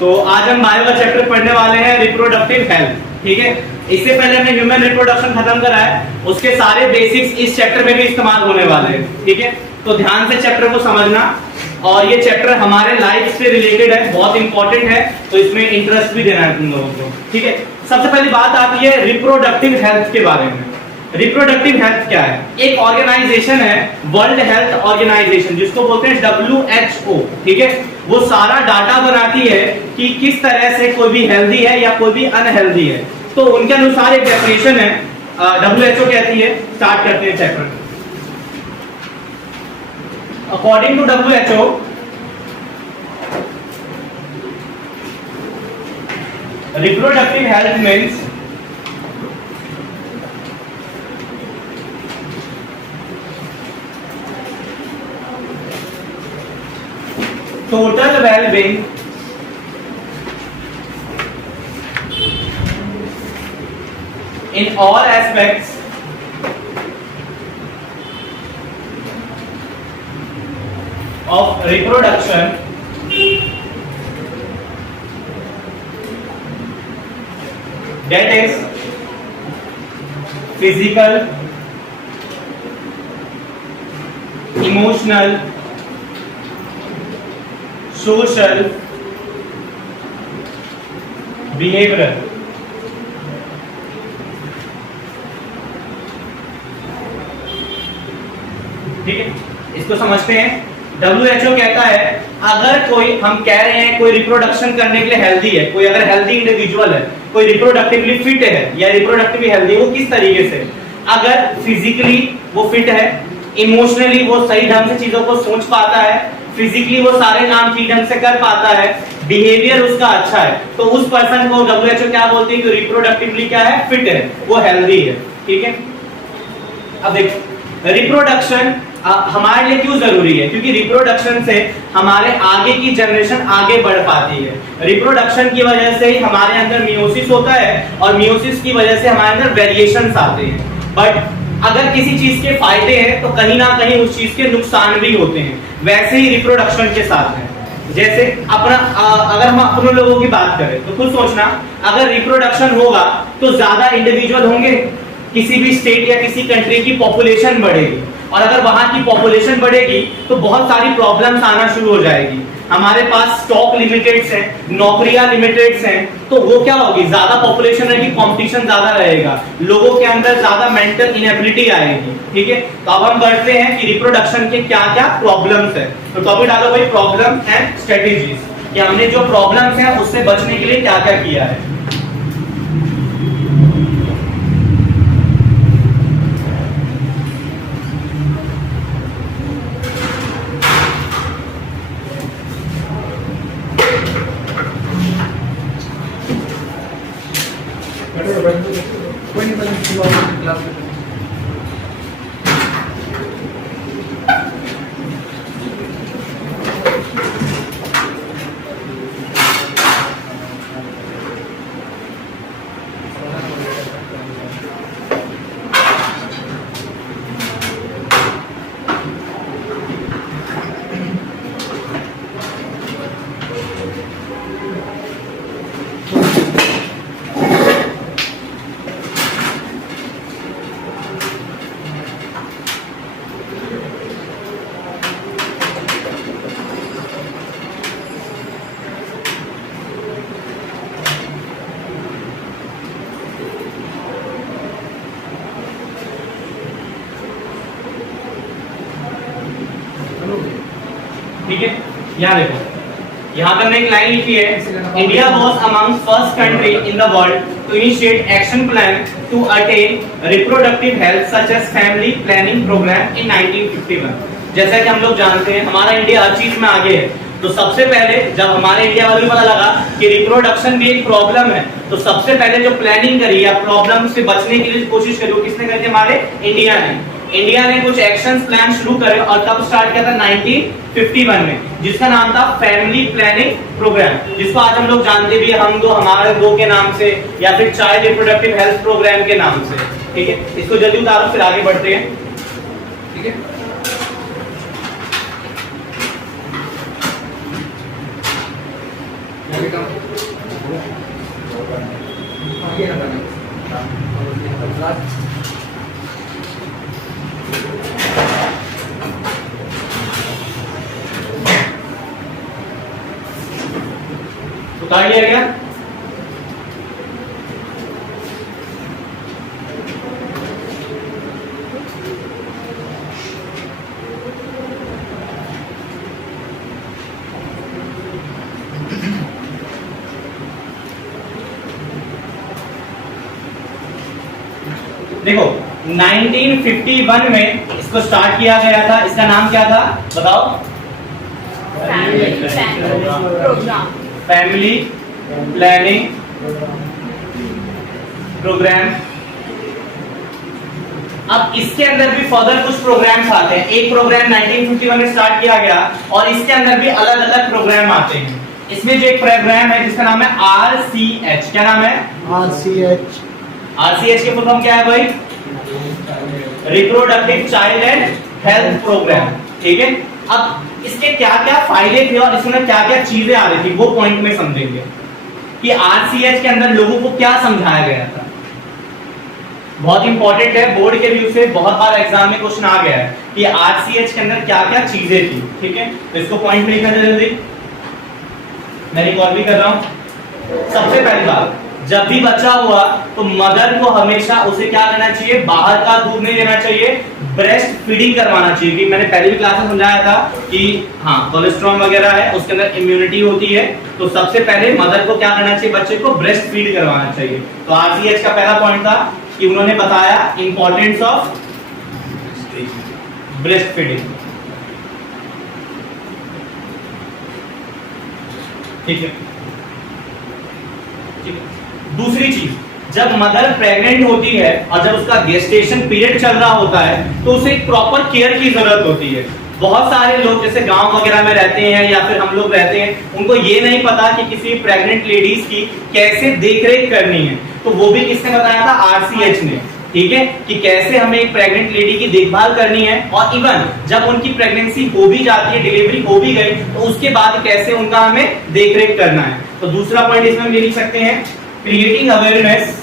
तो आज हम बायो का चैप्टर पढ़ने वाले हैं रिप्रोडक्टिव हेल्थ। ठीक है, इससे पहले हमने ह्यूमन रिप्रोडक्शन खत्म करा है, उसके सारे बेसिक्स इस चैप्टर में भी इस्तेमाल होने वाले हैं। ठीक है, तो ध्यान से चैप्टर को समझना, और ये चैप्टर हमारे लाइफ से रिलेटेड है, बहुत इंपॉर्टेंट है, तो इसमें इंटरेस्ट भी देना है तुम लोगों को। ठीक है, सबसे पहली बात आती है रिप्रोडक्टिव हेल्थ के बारे में। रिप्रोडक्टिव हेल्थ क्या है? एक ऑर्गेनाइजेशन है, वर्ल्ड हेल्थ ऑर्गेनाइजेशन, जिसको बोलते हैं WHO। ठीक है, वो सारा डाटा बनाती है कि किस तरह से कोई भी हेल्दी है या कोई भी अनहेल्दी है। तो उनके अनुसार एक डेफिनेशन है, WHO कहती है। स्टार्ट करते हैं chapter. According to WHO, reproductive health means total well-being in all aspects of reproduction that is physical, emotional, social, behavioral। ठीक है, इसको समझते हैं। WHO कहता है अगर कोई, हम कह रहे हैं कोई रिप्रोडक्शन करने के लिए हेल्दी है, कोई अगर हेल्दी इंडिविजुअल है, कोई रिप्रोडक्टिवली फिट है या रिप्रोडक्टिवली हेल्दी है, वो किस तरीके से? अगर फिजिकली वो फिट है, इमोशनली वो सही ढंग से चीजों को सोच पाता है, फिजिकली वो सारे काम ठीक ढंग से कर पाता है, बिहेवियर उसका अच्छा है, तो उस पर्सन को WHO क्या बोलती है कि रिप्रोडक्टिवली क्या है? फिट है, वो हेल्दी है। ठीक है, अब देखो रिप्रोडक्शन हमारे लिए क्यों जरूरी है? क्योंकि रिप्रोडक्शन से हमारे आगे की जनरेशन आगे बढ़ पाती है। रिप्रोडक्शन की वजह से ही हमारे अंदर मियोसिस होता है, और मियोसिस की वजह से हमारे अंदर वेरिएशंस आते हैं। बट अगर किसी चीज के फायदे हैं तो कहीं ना कहीं उस चीज के नुकसान भी होते हैं। वैसे ही रिप्रोडक्शन के साथ है। जैसे अपना अगर हम अपने लोगों की बात करें तो खुद सोचना, अगर रिप्रोडक्शन होगा तो ज्यादा इंडिविजुअल होंगे, किसी भी स्टेट या किसी कंट्री की पॉपुलेशन बढ़ेगी, और अगर वहां की पॉपुलेशन बढ़ेगी तो बहुत सारी प्रॉब्लम्स आना शुरू हो जाएगी। हमारे पास स्टॉक लिमिटेड्स हैं, नौकरियां लिमिटेड्स हैं, तो वो क्या होगी? ज्यादा पॉपुलेशन रहेगी, कंपटीशन ज्यादा रहेगा, लोगों के अंदर ज्यादा मेंटल इनएबिलिटी आएगी। ठीक है, तो अब हम बढ़ते हैं कि रिप्रोडक्शन के क्या क्या प्रॉब्लम्स है। तो टॉपिक डालो भाई, प्रॉब्लम एंड स्ट्रेटेजीज, कि हमने जो प्रॉब्लम्स हैं उससे बचने के लिए क्या क्या किया है। कोई नहीं, पहले क्लास में ठीक है, यहाँ देखो, यहाँ पर एक लाइन लिखी है, India was among first country in the world to initiate action plan to attain reproductive health such as family planning programme in 1951। जैसा कि हम लोग जानते हैं हमारा इंडिया हर चीज में आगे है, तो सबसे पहले जब हमारे इंडिया वालों को पता लगा कि रिप्रोडक्शन भी एक प्रॉब्लम है, तो सबसे पहले जो प्लानिंग करी या प्रॉब्लम से बचने के लिए कोशिश करी, वो किसने करी? हमारे इंडिया ने कुछ एक्शन प्लान शुरू करे, और कब स्टार्ट किया था? 1951 में, जिसका नाम था फैमिली प्लानिंग प्रोग्राम, जिसको आज हम लोग जानते भी हम दो, हमारे दो के नाम से, या फिर चाइल्ड रिप्रोडक्टिव हेल्थ प्रोग्राम के नाम से। ठीक है, इसको जल्दी उतारो, फिर आगे बढ़ते हैं। ठीक है, काम आगे ना बने लास्ट उतार लिया गया। देखो 1951 में इसको स्टार्ट किया गया था। इसका नाम क्या था बताओ? Family planning program. अब इसके अंदर भी फर्दर कुछ प्रोग्राम्स आते हैं। एक प्रोग्राम 1951 में स्टार्ट किया गया और इसके अंदर भी अलग अलग प्रोग्राम आते हैं। इसमें जो एक प्रोग्राम है जिसका नाम है RCH। क्या नाम है? RCH। RCH के फुल फॉर्म क्या है भाई? Reproductive child and health program. ठीक है, अब इसके क्या क्या फायदे थे और इसमें क्या क्या चीजें आ रही थी वो पॉइंट में समझेंगे कि RCH के अंदर लोगों को क्या समझाया गया था। बहुत इंपॉर्टेंट है, बोर्ड के व्यू से बहुत बार एग्जाम में क्वेश्चन आ गया है कि RCH के अंदर क्या क्या चीजें थी। ठीक है, तो इसको पॉइंट में लिखना जल्दी, मैं रिकॉर्ड भी कर रहा हूं। सबसे पहली बात, जब भी बच्चा हुआ तो मदर को हमेशा उसे क्या करना चाहिए? बाहर का दूध नहीं देना चाहिए, ब्रेस्ट फीडिंग करवाना चाहिए। कि मैंने पहले भी क्लास में समझाया था कि हाँ कोलेस्ट्रॉल वगैरह है, उसके अंदर इम्यूनिटी होती है, तो सबसे पहले मदर को क्या करना चाहिए? बच्चे को ब्रेस्ट फीड करवाना चाहिए। तो RCH का पहला पॉइंट था कि उन्होंने बताया इंपॉर्टेंस ऑफ ब्रेस्ट फीडिंग। ठीक है, दूसरी चीज, जब मदर प्रेग्नेंट होती है और जब उसका गेस्टेशन पीरियड चल रहा होता है तो उसे एक प्रॉपर केयर की जरूरत होती है। बहुत सारे लोग जैसे गांव वगैरह में रहते हैं या फिर हम लोग रहते हैं, उनको ये नहीं पता कि किसी प्रेग्नेंट लेडीज की कैसे देखरेख करनी है, तो वो भी किसने बताया था? RCH ने। ठीक है, कि कैसे हमें एक प्रेग्नेंट लेडी की देखभाल करनी है और इवन जब उनकी प्रेगनेंसी हो भी जाती है, डिलीवरी हो भी गई, तो उसके बाद कैसे उनका हमें देखरेख करना है। तो दूसरा पॉइंट इसमें हम ये लिख सकते हैं, creating awareness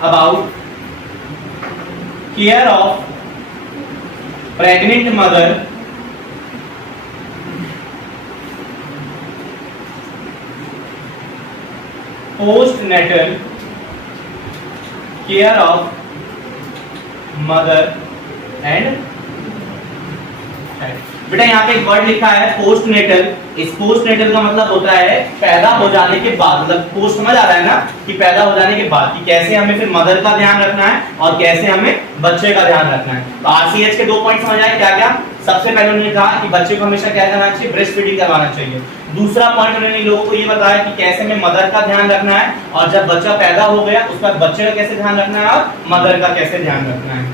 about care of pregnant mother postnatal care of mother and बेटा यहाँ पे एक वर्ड लिखा है पोस्टनेटल। इस पोस्टनेटल का मतलब होता है पैदा हो जाने के बाद, मतलब पोस्ट समझ आ रहा है ना कि पैदा हो जाने के बाद, कि कैसे हमें फिर मदर का ध्यान रखना है और कैसे हमें बच्चे का ध्यान रखना है। तो RCH के 2 पॉइंट समझ आए क्या क्या? सबसे पहले उन्होंने कहा कि बच्चे को हमेशा क्या करना चाहिए? ब्रेस्ट फीडिंग करवाना चाहिए। दूसरा पॉइंट उन्होंने लोगों को ये बताया कि कैसे हमें मदर का ध्यान रखना है और जब बच्चा पैदा हो गया उसके बाद बच्चे का कैसे ध्यान रखना है और मदर का कैसे ध्यान रखना है।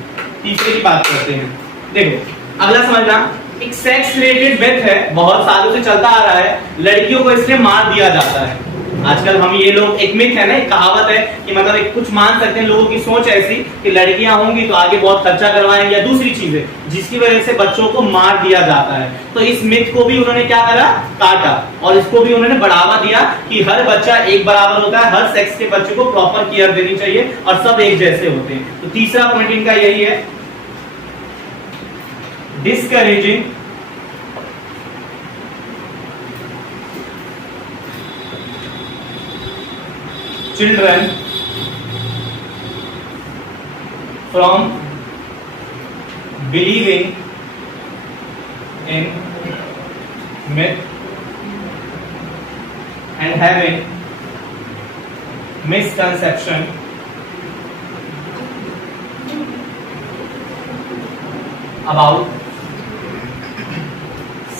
तीसरे की बात करते हैं। देखो अगला समझना, एक सेक्स रिलेटेड मिथ है, बहुत सालों से चलता आ रहा है, लड़कियों को इसलिए मार दिया जाता है। आजकल हम ये लोग, एक मिथ है ना, एक कहावत है कि मतलब एक कुछ मान सकते हैं, लोगों की सोच ऐसी कि लड़कियां होंगी तो आगे बहुत खर्चा करवाएंगे या दूसरी चीजें, जिसकी वजह से बच्चों को मार दिया जाता है। तो इस मिथ को भी उन्होंने क्या करा? काटा, और इसको भी उन्होंने बढ़ावा दिया कि हर बच्चा एक बराबर होता है, हर सेक्स के बच्चे को प्रॉपर केयर देनी चाहिए और सब एक जैसे होते हैं। तो तीसरा पॉइंट इनका यही है, discouraging children from believing in myth and having misconception about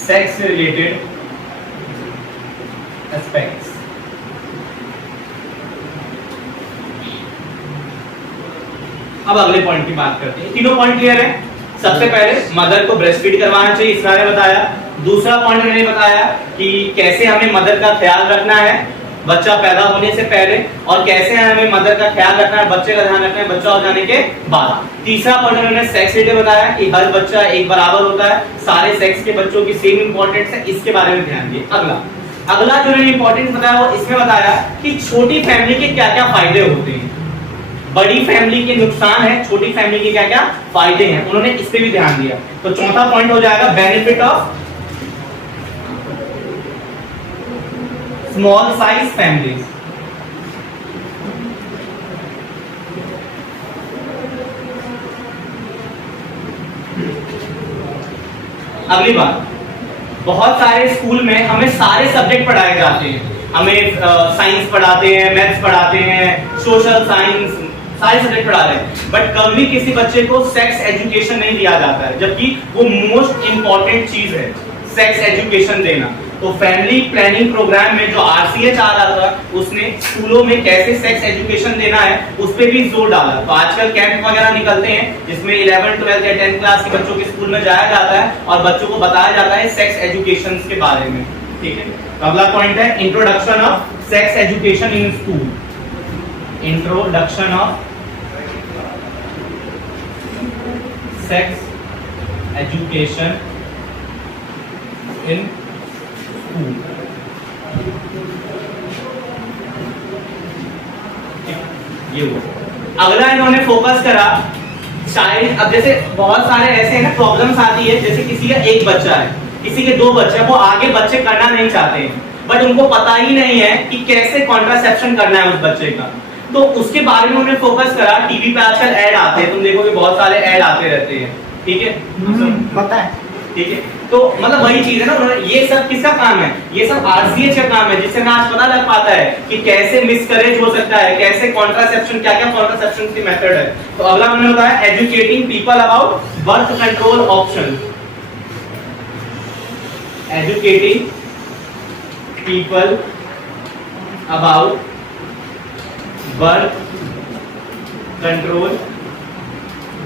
sex related aspects। अब अगले पॉइंट की बात करते हैं। तीनों पॉइंट क्लियर है? सबसे पहले मदर को ब्रेस्ट फीड करवाना चाहिए, इसका मैंने बताया। दूसरा पॉइंट मैंने बताया कि कैसे हमें मदर का ख्याल रखना है बच्चा पैदा होने से पहले, और कैसे हमें मदर का ख्याल रखना है, बच्चे का ध्यान रखना है बच्चा हो जाने के बाद। तीसरा पॉइंट उन्होंने सेक्स रेशियो बताया कि हर बच्चा एक बराबर होता है, सारे सेक्स के बच्चों की सेम इंपॉर्टेंस है, इसके बारे में ध्यान दिए। अगला जो उन्होंने इंपॉर्टेंस बताया वो इसमें बताया कि छोटी फैमिली के क्या क्या फायदे होते हैं, बड़ी फैमिली के नुकसान है, छोटी फैमिली के क्या क्या फायदे हैं, उन्होंने इस पे भी ध्यान दिया। तो चौथा पॉइंट हो जाएगा benefit of small size families. अगली बात, बहुत सारे स्कूल में हमें सारे सब्जेक्ट पढ़ाए जाते हैं, हमें साइंस पढ़ाते हैं, मैथ्स पढ़ाते हैं, सोशल साइंस, सारे सब्जेक्ट पढ़ा रहे हैं, बट कभी किसी बच्चे को सेक्स एजुकेशन नहीं दिया जाता है, जबकि वो मोस्ट इंपॉर्टेंट चीज है सेक्स एजुकेशन देना। तो फैमिली प्लानिंग प्रोग्राम में जो आरसीएच आ रहा था, उसने स्कूलों में कैसे सेक्स एजुकेशन देना है उस पर भी जोर डाला। तो आजकल कैंप वगैरह निकलते हैं जिसमें 11, 12 या 10 क्लास के बच्चों के स्कूल में जाया जाता है और बच्चों को बताया जाता है सेक्स एजुकेशन के बारे में। ठीक है, तो अगला पॉइंट है introduction of sex education in school. Introduction of sex education in school. ये हुआ। अगला इन्होंने फोकस करा चाइल्ड। अब जैसे बहुत सारे ऐसे हैं ना प्रॉब्लम्स आती है, जैसे किसी का एक बच्चा है, किसी के 2 बच्चे हैं, वो आगे बच्चे करना नहीं चाहते हैं, बट उनको पता ही नहीं है कि कैसे कॉन्ट्रासेप्शन करना है उस बच्चे का। तो उसके बारे में उन्होंने फोकस करा। टीवी पे आजकल ऐड आते हैं, तुम देखोगे बहुत सारे ऐड आते रहते हैं। ठीक है, पता है। ठीक है, तो मतलब वही चीज है ना, उन्होंने ये सब किसका काम है, ये सब आरसीएच का काम है, जिससे ना आज पता लग पाता है कि कैसे मिसकैरेज हो सकता है, कैसे कॉन्ट्रासेप्शन, क्या क्या कॉन्ट्रासेप्शन की मेथड है। तो अगला उन्होंने बताया educating people about birth control option. Educating people about birth control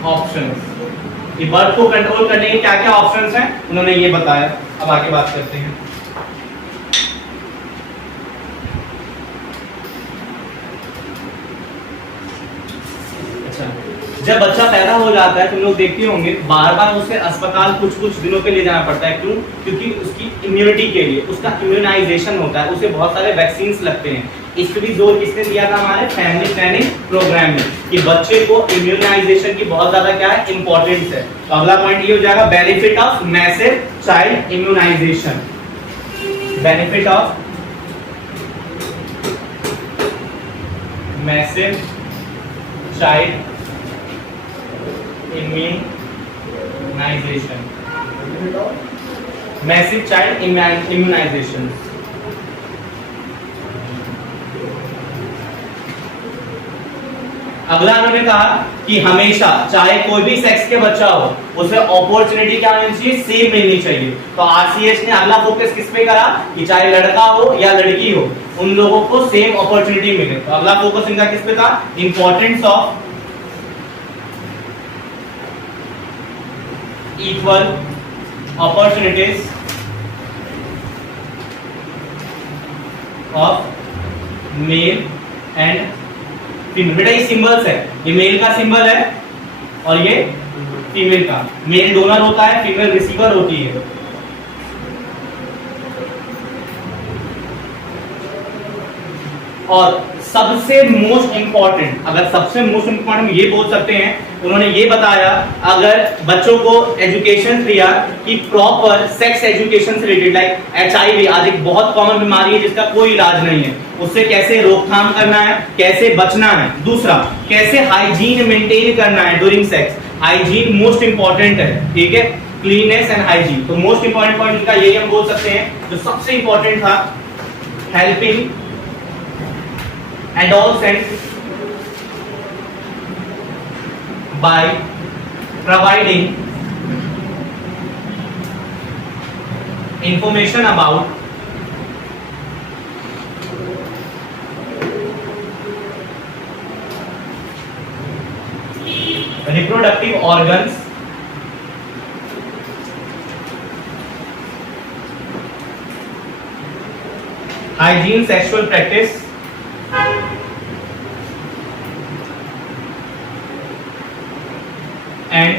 options. ये बर्थ को कंट्रोल करने के क्या क्या ऑप्शंस हैं उन्होंने ये बताया। अब आगे बात करते हैं। अच्छा, जब बच्चा पैदा हो जाता है तुम लोग देखते होंगे बार बार उसे अस्पताल कुछ कुछ दिनों के लिए जाना पड़ता है। क्यों? क्योंकि उसकी इम्यूनिटी के लिए, उसका इम्यूनाइजेशन होता है, उसे बहुत सारे वैक्सीन्स लगते हैं। इस पे भी जोर किसने दिया था हमारे फैमिली प्लानिंग प्रोग्राम में कि बच्चे को इम्यूनाइजेशन की बहुत ज्यादा क्या है इंपॉर्टेंस है। तो अगला पॉइंट ये हो जाएगा benefit of massive child immunization. Benefit of massive child immunization, massive child immunization। अगला उन्होंने कहा कि हमेशा चाहे कोई भी सेक्स के बच्चा हो उसे अपॉर्चुनिटी क्या मिलनी चाहिए, सेम मिलनी चाहिए। तो आरसीएच ने अगला फोकस किस पे करा कि चाहे लड़का हो या लड़की हो उन लोगों को सेम अपॉर्चुनिटी मिले। तो अगला फोकस इनका किस पे था, importance of equal opportunities of male and female। बेटा ये सिंबल्स है, ये मेल का सिंबल है और ये फीमेल का। मेल डोनर होता है, फीमेल रिसीवर होती है। और सबसे मोस्ट इंपॉर्टेंट, अगर सबसे मोस्ट इंपॉर्टेंट ये बोल सकते हैं, उन्होंने ये बताया अगर बच्चों को एजुकेशन दिया कि प्रॉपर सेक्स एजुकेशन से रिलेटेड, लाइक एचआईवी आज एक बहुत कॉमन बीमारी है जिसका कोई इलाज नहीं है, उससे कैसे रोकथाम करना है, कैसे बचना है। दूसरा, कैसे हाइजीन मेंटेन करना है during sex. Hygiene most important है, ठीक है, क्लीननेस एंड हाइजीन। तो मोस्ट इंपॉर्टेंट पॉइंट इनका यही हम बोल सकते हैं। जो सबसे इंपॉर्टेंट था, helping adolescents by providing information about reproductive organs hygiene sexual practice and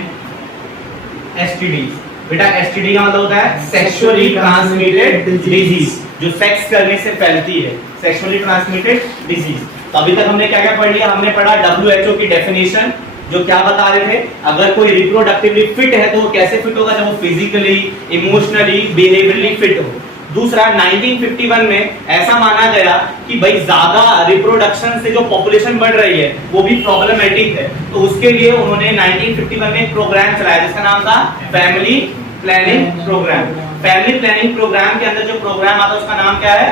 STDs. बेटा एसटीडी का मतलब होता है सेक्सुअली ट्रांसमिटेड डिजीज, जो सेक्स करने से फैलती है, सेक्सुअली ट्रांसमिटेड डिजीज। तो अभी तक हमने क्या क्या पढ़ लिया? हमने पढ़ा WHO की डेफिनेशन, जो क्या बता रहे थे, अगर कोई रिप्रोडक्टिवली फिट है तो वो कैसे फिट होगा? जब वो फिजिकली, इमोशनली, बिहेवियरली फिट हो। दूसरा 1951 में ऐसा माना गया कि भाई ज्यादा रिप्रोडक्शन से जो पॉपुलेशन बढ़ रही है वो भी प्रॉब्लमेटिक है, तो उसके लिए उन्होंने 1951 में एक प्रोग्राम चलाया जिसका नाम था family planning program. Family planning program के अंदर जो प्रोग्राम आता है उसका नाम क्या है?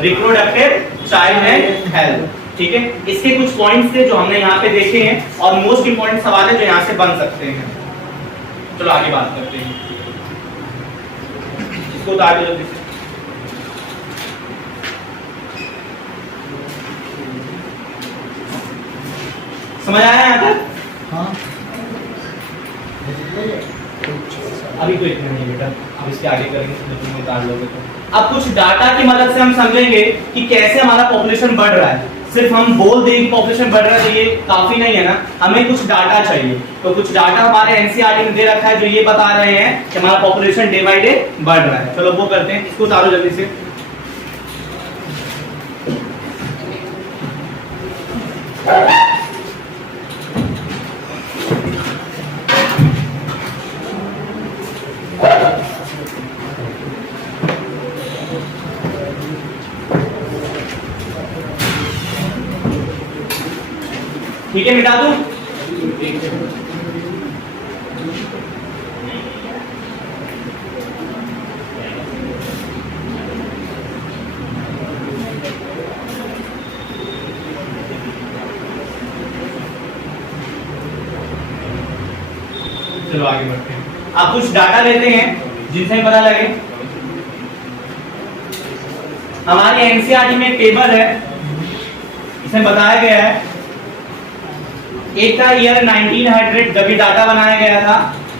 Reproductive child and health. ठीक है, इसके कुछ पॉइंट्स थे जो हमने यहाँ पे देखे हैं और मोस्ट इंपॉर्टेंट सवाल है जो यहाँ से बन सकते हैं। चलो आगे बात करते हैं, इसको उतार दो जल्दी से। समझ आया यहाँ तक? हाँ। अभी तो इतना नहीं बेटा, अब इसके आगे करेंगे तो तुम उतार लोगे। तो अब कुछ डाटा की मदद से हम समझेंगे कि कैसे हमारा पॉपुलेशन बढ़ रहा है। सिर्फ हम बोल दें कि पॉपुलेशन बढ़ रहा है तो ये काफी नहीं है ना, हमें कुछ डाटा चाहिए। तो कुछ डाटा हमारे एनसीईआरटी में दे रखा है जो ये बता रहे हैं कि हमारा पॉपुलेशन डे बाय डे बढ़ रहा है। चलो वो करते हैं, इसको उतारो जल्दी से। ठीक है, मिटा दूं? चलो आगे बढ़ते हैं। आप कुछ डाटा लेते हैं जिनसे हमें पता लगे। हमारे एनसीईआरटी में एक टेबल है, इसमें बताया गया है एक का ईयर 1900 जब ये डाटा बनाया गया था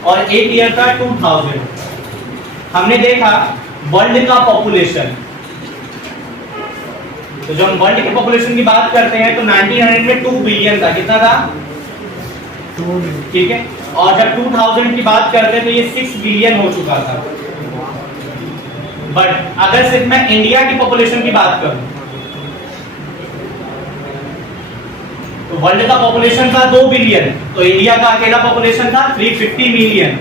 और एक ईयर का 2000। हमने देखा वर्ल्ड का पॉपुलेशन, तो जब हम वर्ल्ड के पॉपुलेशन की बात करते हैं तो 1900 में 2 बिलियन था। कितना था? ठीक है, और जब 2000 की बात करते हैं तो ये 6 बिलियन हो चुका था। बट अगर सिर्फ मैं इंडिया की पॉपुलेशन की बात करूं तो वर्ल्ड का पॉपुलेशन था 2 बिलियन, तो इंडिया का अकेला पॉपुलेशन था 350 मिलियन।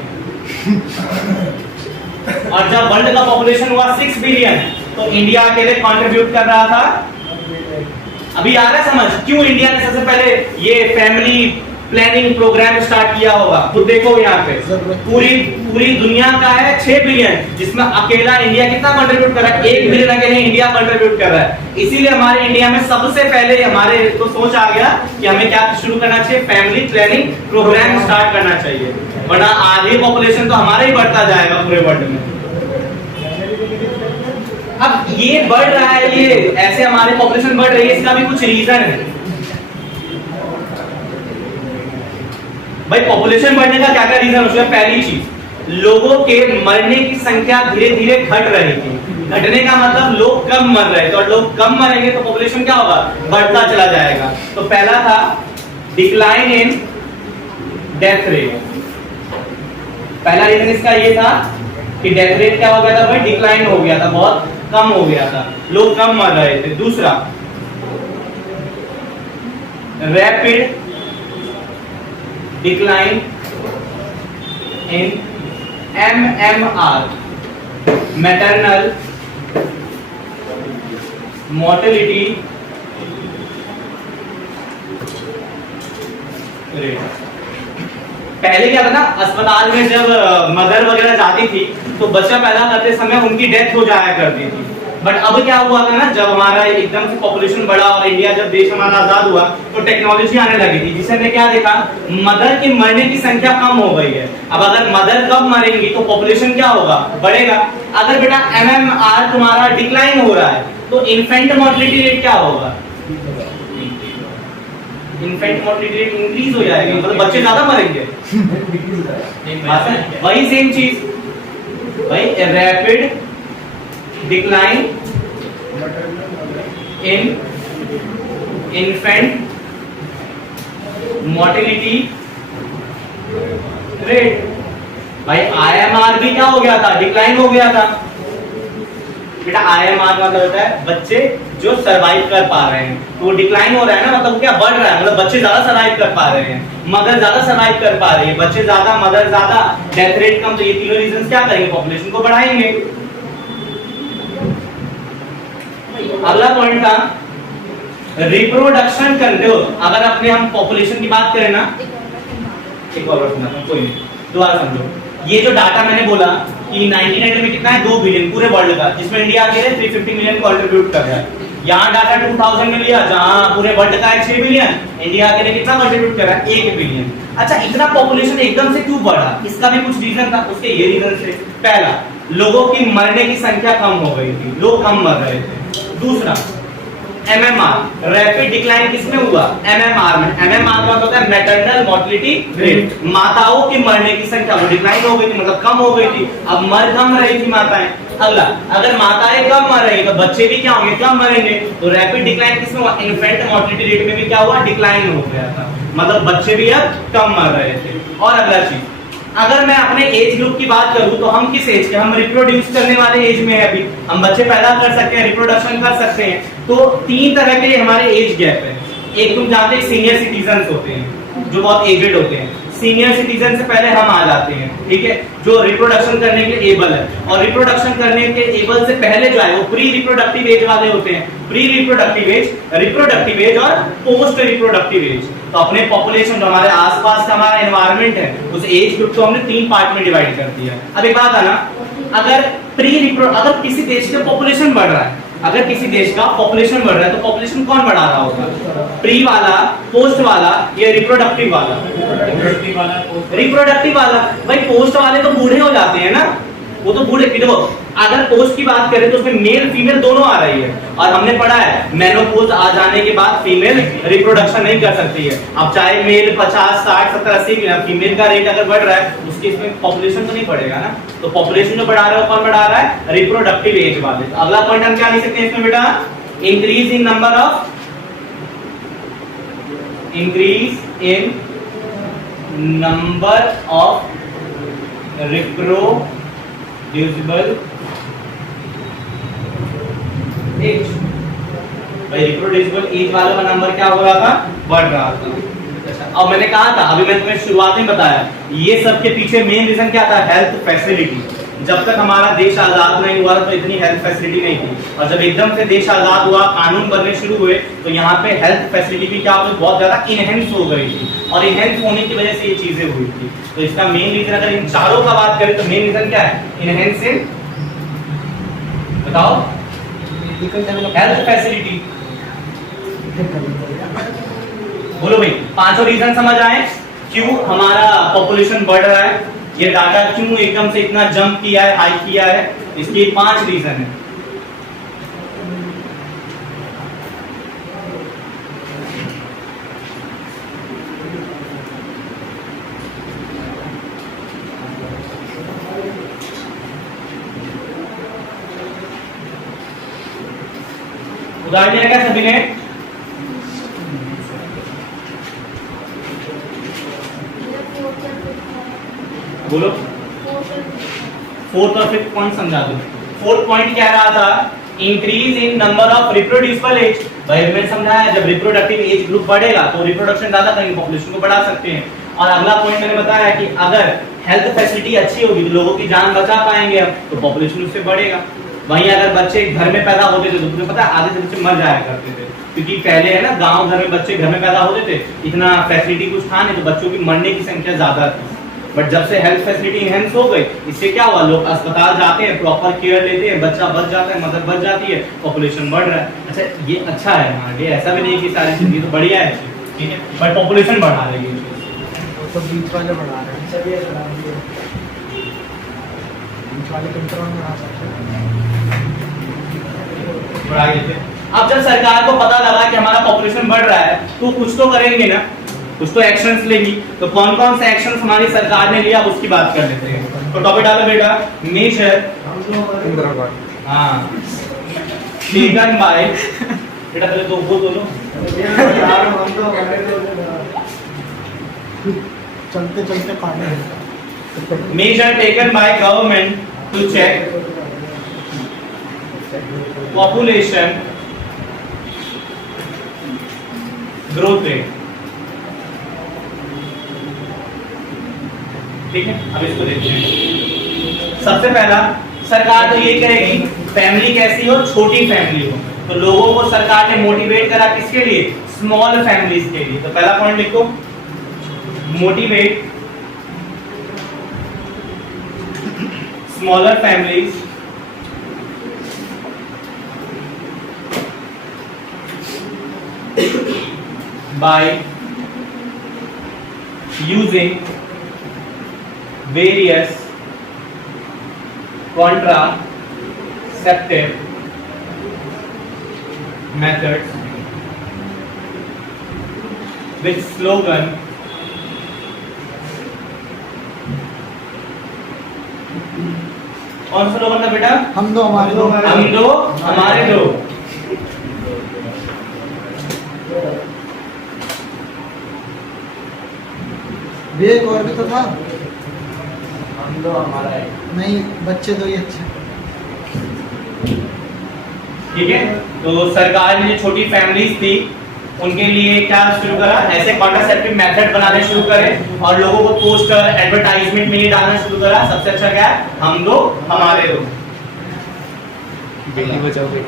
और जब वर्ल्ड का पॉपुलेशन हुआ 6 बिलियन तो इंडिया अकेले कंट्रीब्यूट कर रहा था। अभी आ रहा है समझ क्यों इंडिया ने सबसे पहले ये फैमिली प्लानिंग प्रोग्राम स्टार्ट किया होगा? तो देखो यहाँ पे पूरी दुनिया का है 6 बिलियन, जिसमें अकेला इंडिया कितना कंट्रीब्यूट कर रहा है? 1 बिलियन अकेले इंडिया कंट्रीब्यूट कर रहा है। इसीलिए हमारे इंडिया में सबसे पहले हमारे को सोच आ गया कि हमें क्या शुरू करना चाहिए? फैमिली प्लानिंग प्रोग्राम स्टार्ट करना चाहिए, वरना आधी पॉपुलेशन तो हमारा ही बढ़ता जाएगा पूरे वर्ल्ड में। अब ये बढ़ रहा है, ये ऐसे हमारी पॉपुलेशन बढ़ रही है, इसका भी कुछ रीजन है भाई। पॉपुलेशन बढ़ने का क्या क्या रीजन हो सकता है? पहली चीज, लोगों के मरने की संख्या धीरे धीरे घट रही थी। घटने का मतलब लोग कम मर रहे थे, और लोग कम मरेंगे तो पॉपुलेशन क्या होगा? बढ़ता चला जाएगा। तो पहला था डिक्लाइन इन डेथ रेट। पहला रीजन इसका ये था कि डेथ रेट क्या हो गया था भाई? डिक्लाइन हो गया था, बहुत कम हो गया था, लोग कम मर रहे थे। दूसरा rapid decline in MMR, maternal mortality rate. पहले क्या था ना, अस्पताल में जब मदर वगैरह जाती थी तो बच्चा पैदा करते समय उनकी डेथ हो जाया करती थी। बट अब क्या हुआ था ना, जब हमारा एकदम से पॉपुलेशन बढ़ा और इंडिया जब देश हमारा आजाद हुआ तो टेक्नोलॉजी आने लगी थी, जिससे हमने क्या देखा? मदर की मरने की संख्या कम हो गई है। अब अगर मदर कम मरेंगी तो पॉपुलेशन क्या होगा? बढ़ेगा। अगर बेटा MMR तुम्हारा डिक्लाइन हो रहा है तो इन्फेंट मोर्टेलिटी रेट क्या होगा? इन्फेंट मोर्टेलिटी रेट इंक्रीज हो जाएगा, मतलब बच्चे ज्यादा मरेंगे। वही सेम चीज भाई, rapid decline in infant mortality rate. भाई आईएमआर भी क्या हो गया था, डिक्लाइन हो गया था। बेटा आईएमआर मतलब होता है बच्चे जो सरवाइव कर पा रहे हैं, तो वो डिक्लाइन हो रहा है ना, मतलब क्या बढ़ रहा है, मतलब बच्चे ज्यादा सरवाइव कर पा रहे हैं, मदर ज्यादा सरवाइव कर पा रही है, बच्चे ज्यादा, मदर ज्यादा, डेथ रेट कम। तो ये तीनों रीजंस क्या करेंगे, पॉपुलेशन को बढ़ाएंगे। अगला पॉइंट था रिप्रोडक्शन करते हो। अगर अपने हम पॉपुलेशन की बात करें ना, एक और सुना कोई नहीं, दोबारा समझो। ये जो डाटा मैंने बोला कि 1990 में कितना है, 2 बिलियन पूरे वर्ल्ड का, जिसमें इंडिया अकेले 350 मिलियन कंट्रीब्यूट कर रहा है। यहाँ डाटा 2000 में लिया, जहाँ पूरे वर्ल्ड का है 6 बिलियन, इंडिया अकेले कितना कंट्रीब्यूट कर रहा है, 1 बिलियन। अच्छा, इतना पॉपुलेशन एकदम से क्यों बढ़ा, इसका भी कुछ रीजन था। उसके ये रीजन थे, पहला लोगों की मरने की संख्या कम हो गई थी, लोग कम मर रहे थे। दूसरा एमएमआर, रैपिड डिक्लाइन किसमें हुआ, एमएमआर में। एमएमआर का होता है मैटरनल मोर्टेलिटी रेट, माताओं की मरने की संख्या वो डिक्लाइन हो गई थी, मतलब कम हो गई थी, अब मर कम रही थी माताएं। अगला, अगर माताएं कम मर रही तो बच्चे भी क्या होंगे, कम मरेंगे। तो रैपिड डिक्लाइन किसमें हुआ, इन्फेंट मोर्टेलिटी रेट में भी क्या हुआ, डिक्लाइन हो गया था, मतलब बच्चे भी अब कम मर रहे थे। और अगला चीज, अगर मैं अपने एज ग्रुप की बात करूं तो हम किस एज के, हम रिप्रोड्यूस करने वाले एज में है, अभी हम बच्चे पैदा कर सकते हैं, रिप्रोडक्शन कर सकते हैं। तो 3 तरह के हमारे एज गैप है। एक तुम जानते हैं सीनियर सिटीजन होते हैं, जो बहुत एजेड होते हैं। सीनियर सिटीजन से पहले हम आ जाते हैं, ठीक है, जो रिप्रोडक्शन करने के लिए एबल है। और रिप्रोडक्शन करने के एबल से पहले जो है वो प्री रिप्रोडक्टिव एज वाले होते हैं। प्री रिप्रोडक्टिव एज और पोस्ट रिप्रोडक्टिव एज। तो अपने पॉपुलेशन जो हमारे आसपास का हमारा एनवायरनमेंट है, उस एज ग्रुप को हमने 3 पार्ट में डिवाइड कर दिया। अब एक बात है ना, अगर किसी देश का पॉपुलेशन बढ़ रहा है, अगर किसी देश का पॉपुलेशन बढ़ रहा है तो पॉपुलेशन कौन बढ़ा रहा होगा, प्री वाला, पोस्ट वाला या रिप्रोडक्टिव वाला? रिप्रोडक्टिव वाला। भाई पोस्ट वाले तो बूढ़े हो जाते हैं ना, वो तो बूढ़े। देखो अगर पोस्ट की बात करें तो उसमें मेल फीमेल दोनों आ रही है, और हमने पढ़ा है मेनोपॉज आ जाने के बाद फीमेल रिप्रोडक्शन नहीं कर सकती है। अब चाहे मेल 50 60 70 80, फीमेल का रेट अगर बढ़ रहा है उसके इसमें पॉपुलेशन तो नहीं बढ़ेगा ना। तो पॉपुलेशन जो बढ़ा रहा है कौन बढ़ा रहा है, रिप्रोडक्टिव एज वाले। तो अगला पॉइंट हम क्या लिख सकते हैं इसमें बेटा, increase in number of reproducible age. भाई रिप्रोड्यूसिबल एज वालों का नंबर क्या हो रहा था, बढ़ रहा था। अच्छा, अब मैंने कहा था, अभी मैं तुम्हें शुरुआत में बताया, ये सब के पीछे मेन रीजन क्या था, हेल्थ फैसिलिटी। जब तक हमारा देश आजाद नहीं हुआ तो इतनी हेल्थ फैसिलिटी नहीं थी, और जब एकदम से देश आजाद हुआ, कानून बनने शुरू हुए, तो यहाँ पे हेल्थ फैसिलिटी भी क्या हो, बहुत ज्यादा इनहेंस हो गई थी, और इनहेंस होने की वजह से ये चीजें हुई थी। तो इसका मेन रीजन, अगर इन चारों का बात करें तो मेन रीजन क्या है, इनहेंस इन, बताओ, हेल्थ फैसिलिटी। बोलो भाई, पांचों रीजन समझ आए क्यों हमारा पॉपुलेशन बढ़ रहा है, ये डाटा क्यों एकदम से इतना जंप किया है, हाई किया है, इसके 5 रीजन है। उदाहरण दिया क्या सभी ने, बोलो। 4th और 5th पॉइंट समझा दो। 4th पॉइंट क्या रहा था, increase in number of reproducible age. भाई मैंने समझाया जब रिप्रोडक्टिव एज ग्रुप बढ़ेगा तो रिप्रोडक्शन ज्यादा करेंगे, पॉपुलेशन को बढ़ा सकते हैं। और अगला पॉइंट मैंने बताया कि अगर हेल्थ फैसिलिटी अच्छी होगी तो लोगों की जान बचा पाएंगे हम, तो पॉपुलेशन उससे बढ़ेगा। वहीं अगर बच्चे घर में पैदा होते थे तो तुम्हें पता है आधे से बच्चे मर जाया करते थे, क्योंकि पहले है ना गांव घर में बच्चे घर में पैदा होते थे, इतना फैसिलिटी कुछ था नहीं, तो बच्चों की मरने की संख्या ज्यादा थी। बट जब से हेल्थ फैसिलिटी इनहेंस हो गई, इससे क्या हुआ, लोग अस्पताल जाते हैं, प्रॉपर केयर लेते हैं, बच्चा बच जाता है, मदर बच जाती है, पॉपुलेशन बढ़ रहा है। अच्छा ये अच्छा है, हाँ ये ऐसा भी नहीं कि सारी चीजें तो बढ़िया है, ठीक है, बट पॉपुलेशन बढ़ा रही है, तो बीच वाले बढ़ा रहे हैं, सभी बढ़ा रहे हैं, बीच वाले कंट्रोल में बढ़ा सकते हैं, बढ़ा देते हैं। अब जब सरकार को पता लगा कि हमारा पॉपुलेशन बढ़ रहा है तो कुछ तो करेंगे ना, कुछ तो एक्शंस लेंगी। तो कौन कौन से एक्शंस हमारी सरकार ने लिया उसकी बात कर लेते हैं। तो टॉपिक डालो बेटा, मेजर, हाँ, टेकन बाय बेटा पहले दो वो दोनों यार हम तो चलते चलते पानी measure taken by government to check population growth rate। ठीक है, अब इसको देखते हैं। सबसे पहला सरकार तो ये कहेगी फैमिली कैसी हो, छोटी फैमिली हो, तो लोगों को सरकार ने मोटिवेट करा किसके लिए, स्मॉल फैमिलीज के लिए। तो पहला पॉइंट लिखो, motivate smaller families by using various contraceptive methods with slogan कौन सा स्लोगन था बेटा, हम दो हमारे दो हम दो हमारे दो। एक और भी तो था, हम दो हमारा है। नहीं बच्चे दो ही अच्छे। ठीक है, तो सरकार ने जो छोटी फैमिलीज थी उनके लिए क्या शुरू करा, ऐसे कॉन्ट्रासेप्टिव मेथड बनाने शुरू करे और लोगों को पोस्टर एडवर्टाइजमेंट में ये डालना शुरू करा। सबसे अच्छा क्या है, हम दो हमारे दो।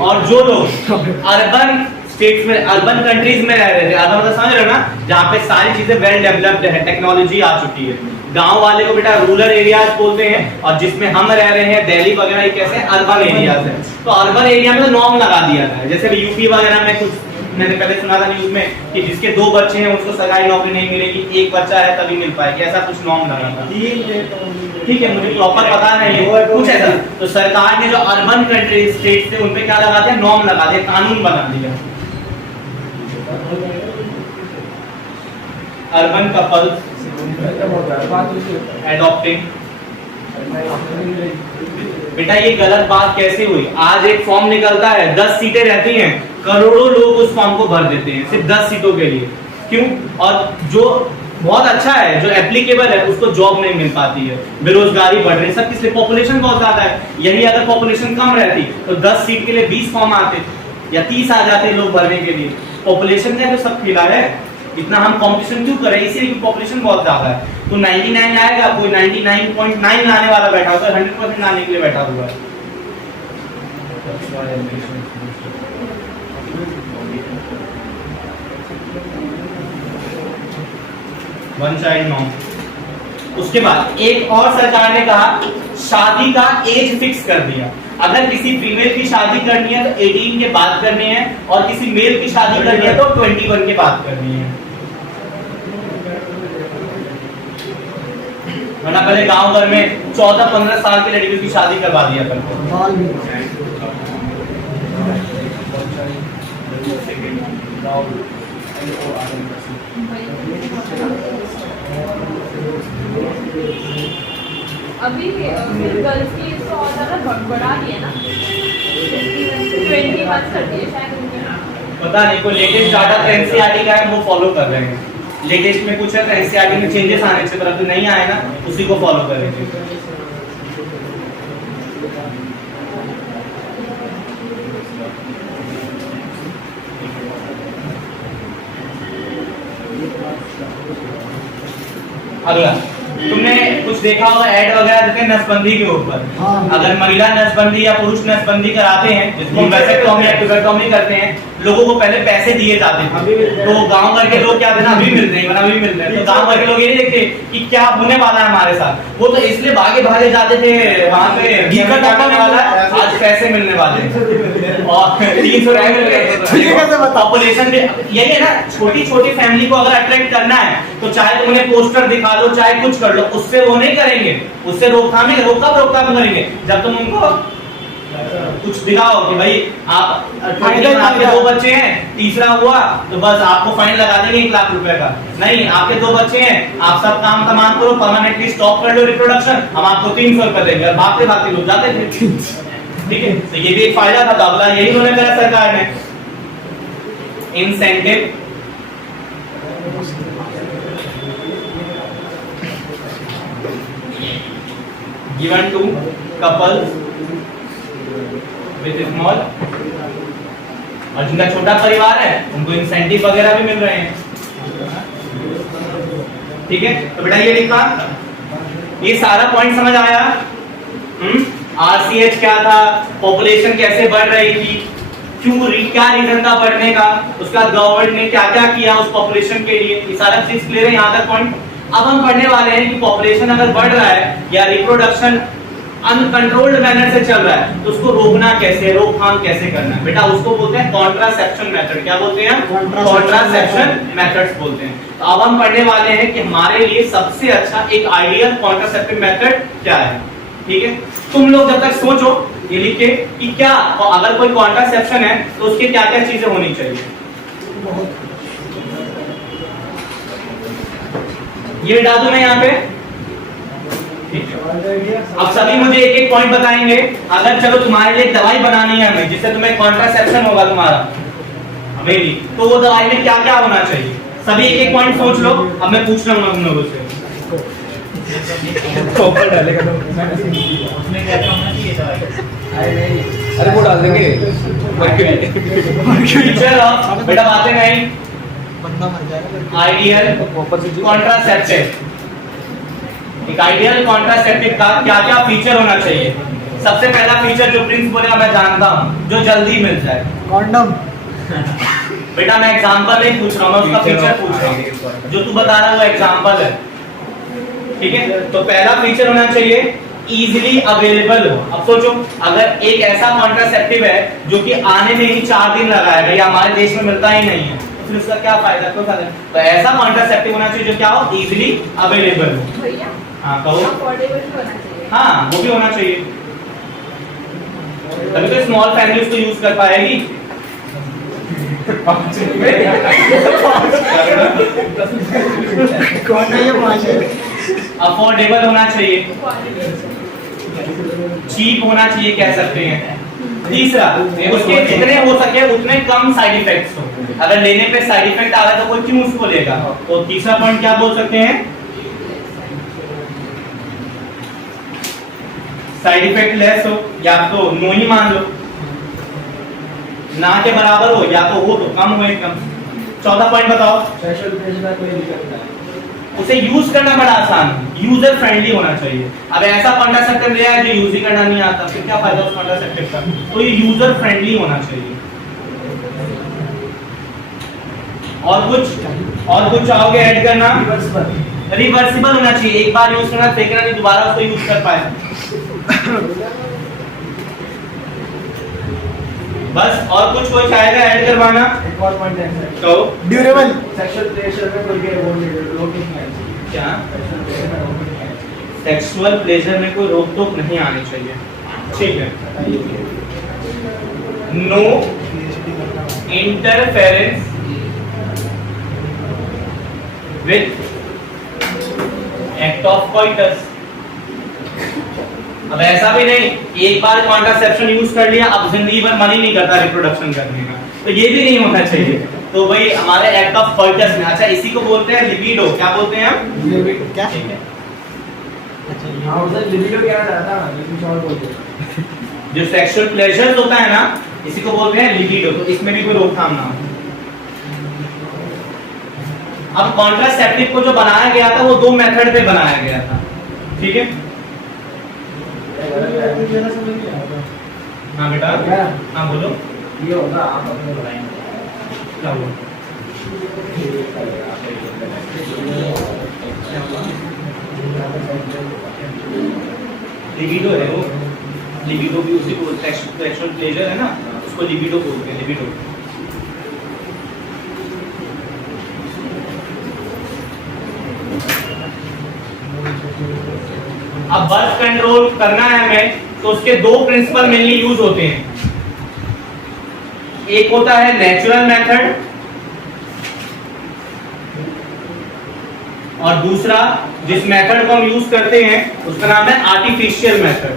और जो लोग अर्बन स्टेट्स में, अर्बन कंट्रीज में रह रहे थे, अर्बन मतलब समझ रहे हो ना, जहाँ पे सारी चीजें वेल डेवलप्ड है, टेक्नोलॉजी आ चुकी है। गांव वाले को बेटा रूरल एरियाज बोलते हैं, और जिसमें हम रह रहे हैं दिल्ली वगैरह, ये कैसे अर्बन एरियाज है। तो अर्बन एरिया में तो नॉर्म लगा दिया था, जैसे यूपी वगैरह में कुछ मैंने पहले सुना था न्यूज में कि जिसके 2 बच्चे हैं उसको सरकारी नौकरी नहीं मिलेगी, 1 बच्चा है तभी मिल पाएगी, ऐसा कुछ नॉर्म लगा था। ठीक है, मुझे प्रॉपर पता नहीं है कुछ ऐसा। तो सरकार ने जो अर्बन कंट्री स्टेट्स थे उन पे क्या लगा दिया, नॉर्म लगा दिया, कानून बना दिया। Urban couples adopting. बेटा ये गलत बात कैसे हुई, आज एक फॉर्म निकलता है, 10 सीटें रहती हैं, करोड़ों लोग उस फॉर्म को भर देते हैं सिर्फ 10 सीटों के लिए। क्यों? और जो बहुत अच्छा है, जो एप्लीकेबल है, उसको जॉब नहीं मिल पाती है, बेरोजगारी बढ़ रही है, सब किसलिए, पॉपुलेशन बहुत ज्यादा है। यही अगर पॉपुलेशन कम रहती तो 10 सीट के लिए 20 फॉर्म आते या 30 आ जाते लोग भरने के लिए। पॉपुलेशन ने तो सब खिला है, इतना हम कंपटीशन क्यों करें, इसीलिए पॉपुलेशन बहुत ज्यादा है। तो 99 आएगा, कोई 99.9 लाने वाला बैठा हुआ है, 100% लाने के लिए बैठा हुआ है। One child norm. उसके बाद एक और सरकार ने कहा, शादी का एज फिक्स कर दिया। अगर किसी फीमेल की शादी करनी है तो 18 के बाद करनी है, और किसी मेल की शादी करनी है तो 21 के बाद करनी है। वरना पहले गांव घर में 14-15 साल की लड़कियों की शादी करवा दिया करते थे। अभी गर्ल्स की तो और ज़्यादा बढ़ा दी है ना, 20 मंथ्स कर दिए शायद उनके। पता नहीं, कोई लेटेस्ट डाटा तो एनसीईआरटी का है, वो फॉलो कर रहे हैं। लेटेस्ट में कुछ है तो एनसीईआरटी में चेंजेस आने से, तरफ नहीं आए ना, उसी को फॉलो करेंगे। अगला, तुमने कुछ देखा होगा ऐड वगैरह देते हैं नसबंदी के ऊपर। अगर महिला नसबंदी या पुरुष नसबंदी कराते हैं, जिसको वैसेक्टोमी या ट्यूबेक्टोमी करते हैं, लोगों को पहले पैसे दिए जाते थे। तो गांव भर के लोग क्या थे ना, अभी मिलते हैं, अभी मिलते हैं। तो गांव भर के लोग ये नहीं देखते कि क्या होने वाला है हमारे साथ, वो तो इसलिए भागे भागे जाते थे वहां पे, वाला आज पैसे मिलने वाले और 300 रुपए मिल गए। पॉपुलेशन यही है ना, छोटी छोटी फैमिली को अगर अट्रैक्ट करना है तो चाहे तुम उन्हें पोस्टर दिखा लो, चाहे कुछ कर लो, उससे वो नहीं करेंगे, उससे रोकथाम करेंगे। जब तुम उनको कुछ दिखाओ कि भाई आपके 2 बच्चे हैं, तीसरा हुआ तो बस आपको फाइन लगा देंगे 1 लाख रुपए का। नहीं, आपके 2 बच्चे हैं, आप सब काम तमाम करो, परमानेंटली स्टॉप कर लो रिप्रोडक्शन, हम आपको 300 रुपए देंगे। और भागते भागते लोग जाते थे। ठीक है, तो ये भी एक फायदा था। अगला यही उन्होंने करा सरकार ने। Incentive given to couples with small, और जिनका छोटा परिवार है उनको इंसेंटिव वगैरह भी मिल रहे हैं। ठीक है, तो बेटा ये लिखा, ये सारा पॉइंट समझ आया। आरसीएच क्या था, पॉपुलेशन कैसे बढ़ रही थी, क्या रीजन था बढ़ने का, उसका गवर्नमेंट ने क्या क्या किया उस पॉपुलेशन के लिए, ये सारा चीज क्लियर है यहाँ तक पॉइंट। अब हम पढ़ने वाले हैं कि पॉपुलेशन अगर बढ़ रहा है या रिप्रोडक्शन अनकंट्रोल्ड मैनर से चल रहा है तो उसको रोकना कैसे, रोकथाम कैसे करना है, बेटा उसको बोलते हैं कॉन्ट्रासेप्शन मेथड। क्या बोलते हैं? कॉन्ट्रासेप्शन मेथड्स बोलते हैं। तो अब हम पढ़ने वाले हैं कि हमारे लिए सबसे अच्छा एक आइडियल कॉन्ट्रासेप्टिव मेथड क्या है। ठीक है, तुम लोग जब तक सोचो ये लिख के कि क्या अगर कोई कॉन्ट्रासेप्शन है तो उसके क्या क्या चीजें होनी चाहिए। ये डाल दूं मैं यहाँ पे। अब सभी मुझे एक एक पॉइंट बताएंगे। अगर चलो तुम्हारे लिए दवाई बनानी है हमें जिससे तुम्हें कॉन्ट्रासेप्शन होगा तुम्हारा मेरी, तो वो दवाई में क्या क्या होना चाहिए, सभी एक एक पॉइंट सोच लो। अब मैं पूछ रहा हूँ तुम लोगों से डालेगा तो उसमें क्या क्या होना चाहिए दवाई? अरे वो डाल देंगे फीचर ऑफ, बेटा बातें नहीं, बंदा मर जाएगा। आइडियल कॉन्ट्रासेप्टिव, एक आइडियल कॉन्ट्रासेप्टिव का क्या क्या फीचर होना चाहिए। सबसे पहला फीचर जो प्रिंस बोलेगा मैं जानता हूँ, जो जल्दी मिल जाए, कॉन्डम। बेटा मैं एग्जांपल नहीं पूछ रहा हूँ, मैं उसका फीचर पूछ रहा हूँ। जो तू बता रहा है वो एग्जांपल है। ठीक है, तो पहला फीचर होना चाहिए इजीली अवेलेबल हो। अब सोचो अगर एक ऐसा कॉन्ट्रासेप्टिव है जो कि आने में ही 4 दिन लगाएगा या हमारे देश में मिलता ही नहीं है, तो फिर उसका क्या फायदा, क्यों फायदा? तो ऐसा कॉन्ट्रासेप्टिव होना चाहिए जो क्या हो, इजीली अवेलेबल हो। भैया हाँ कहो। अफोर्डेबल भी होना चाहिए। हाँ वो भी होना चाहिए, तभी तो स्मॉल फैमिली उसको यूज कर पाएगी। अफोर्डेबल होना चाहिए, चीप होना चाहिए कह सकते हैं। तीसरा, उसके जितने हो सके उतने कम साइड इफेक्ट्स हो। अगर लेने पे साइड इफेक्ट आ रहा है तो कोई क्यों उसको लेगा। तो तीसरा पॉइंट क्या बोल सकते हैं, साइड इफेक्ट लेस हो, या तो नो ही मान लो, ना के बराबर हो या तो हो तो कम हो एकदम। चौथा पॉइंट बताओ, सेक्सुअल प्लेजर का कोई दिक्कत नहीं है, उसे यूज करना बड़ा आसान, यूजर फ्रेंडली होना चाहिए। अब ऐसा कॉन्ट्रासेप्टिव लिया है जो यूज ही करना नहीं आता, फिर क्या फायदा उस कॉन्ट्रासेप्टिव का। तो ये यूजर फ्रेंडली होना चाहिए। और कुछ चाहोगे ऐड करना? रिवर्सिबल होना चाहिए, एक बार यूज करना फेंकना नहीं, दोबारा उसको यूज कर पाए। बस और कुछ कोई चाहेगा ऐड करवाना? एक और पॉइंट है तो ड्यूरेबल। सेक्सुअल प्लेजर में कोई रोक नहीं है, क्या सेक्सुअल प्लेजर में रोक नहीं है, सेक्सुअल प्लेजर में कोई रोक टोक नहीं आनी चाहिए। ठीक है, no interference with act of coitus. अब ऐसा भी नहीं एक बार कॉन्ट्रासेप्शन यूज कर लिया अब जिंदगी भर मन ही नहीं करता रिप्रोडक्शन करने का, तो ये भी नहीं होना चाहिए। तो भाई हमारे एक्ट ऑफ कॉइटस में, अच्छा इसी को बोलते हैं लिबिडो। क्या बोलते हैं हम? क्या? ठीक है, हाँ उधर लिबिडो क्या रहता है, लेकिन और बोलते हैं जो सेक्सुअल प्लेजर होता है ना इसी को बोलते हैं लिबिडो। तो इसमें भी कोई रोकथाम ना हो। अब कॉन्ट्रासेप्टिव को जो बनाया गया था वो 2 मेथड पे बनाया गया था। ठीक है, हाँ बेटा, हाँ बोलो। ये होगा, आप अपने बताएंगे क्या हुआ? लिबिडो है वो, लिबिडो भी उसी को सेक्सुअल प्लेजर है ना, उसको लिबिडो बोलते हैं, लिबिडो। अब बर्थ कंट्रोल करना है हमें तो उसके 2 प्रिंसिपल मेनली यूज होते हैं। एक होता है नेचुरल मेथड और दूसरा जिस मेथड को हम यूज करते हैं उसका नाम है आर्टिफिशियल मेथड।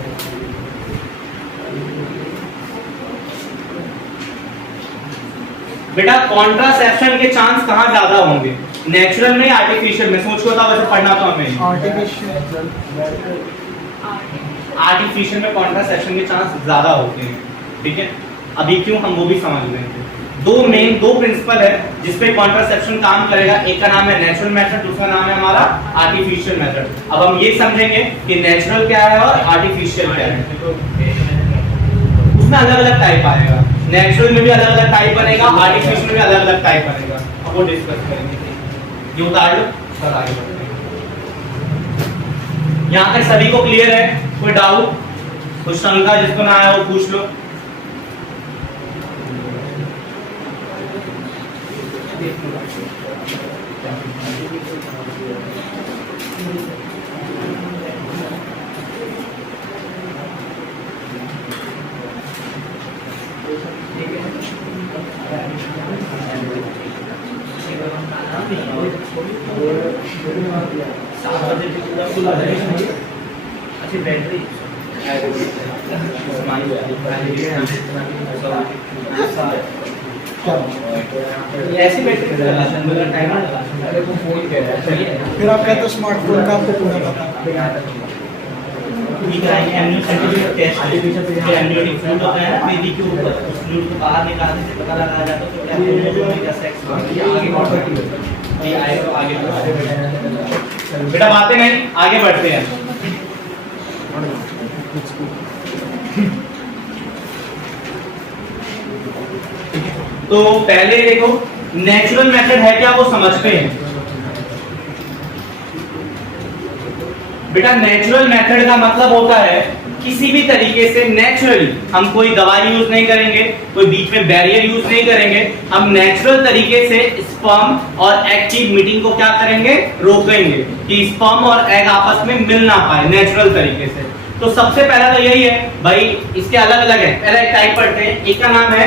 बेटा कॉन्ट्रासेप्शन के चांस कहाँ ज्यादा होंगे, नेचुरल में या आर्टिफिशियल में? सोच के बताओ, वैसे पढ़ना तो हमें आर्टिफिशियल में कॉन्ट्रासेप्शन के चांस ज्यादा होते हैं, ठीक है। अभी क्यों, हम वो भी समझ लेंगे। दो प्रिंसिपल है जिस पे कॉन्ट्रासेप्शन काम करेगा, एक का नाम है नेचुरल मेथड, दूसरा नाम है हमारा आर्टिफिशियल मेथड। अब हम ये समझेंगे कि नेचुरल क्या है और आर्टिफिशियल क्या है। उसमें अलग अलग टाइप आएगा, नेचुरल में भी अलग अलग टाइप बनेगा, आर्टिफिशियल में भी अलग अलग टाइप बनेगा, अब वो डिस्कस करेंगे। ये उतार लो सर, आगे बढ़ते हैं। यहाँ तक सभी को क्लियर है? कोई डाउट, कुछ शंका जिसको ना आया वो पूछ लो। अच्छी बैटरी ऐसी बैटरी फिर आप कहते हो स्मार्टफोन का आपको पूरा पता बाहर निकालने से पता लगा जाता तो आगे बेटा बातें नहीं, आगे बढ़ते हैं। तो पहले देखो नेचुरल मेथड है क्या, वो समझते हैं। बेटा नेचुरल मेथड का मतलब होता है किसी भी तरीके से नेचुरली हम कोई दवाई यूज नहीं करेंगे, कोई बीच में बैरियर यूज नहीं करेंगे, हम नेचुरल तरीके से स्पर्म और एग की मीटिंग को क्या करेंगे, रोकेंगे कि स्पर्म और एग आपस में मिल ना पाए नेचुरल तरीके से। तो सबसे पहला तो यही है भाई, इसके अलग अलग है। पहला एक टाइप पढ़ते हैं, एक का नाम है,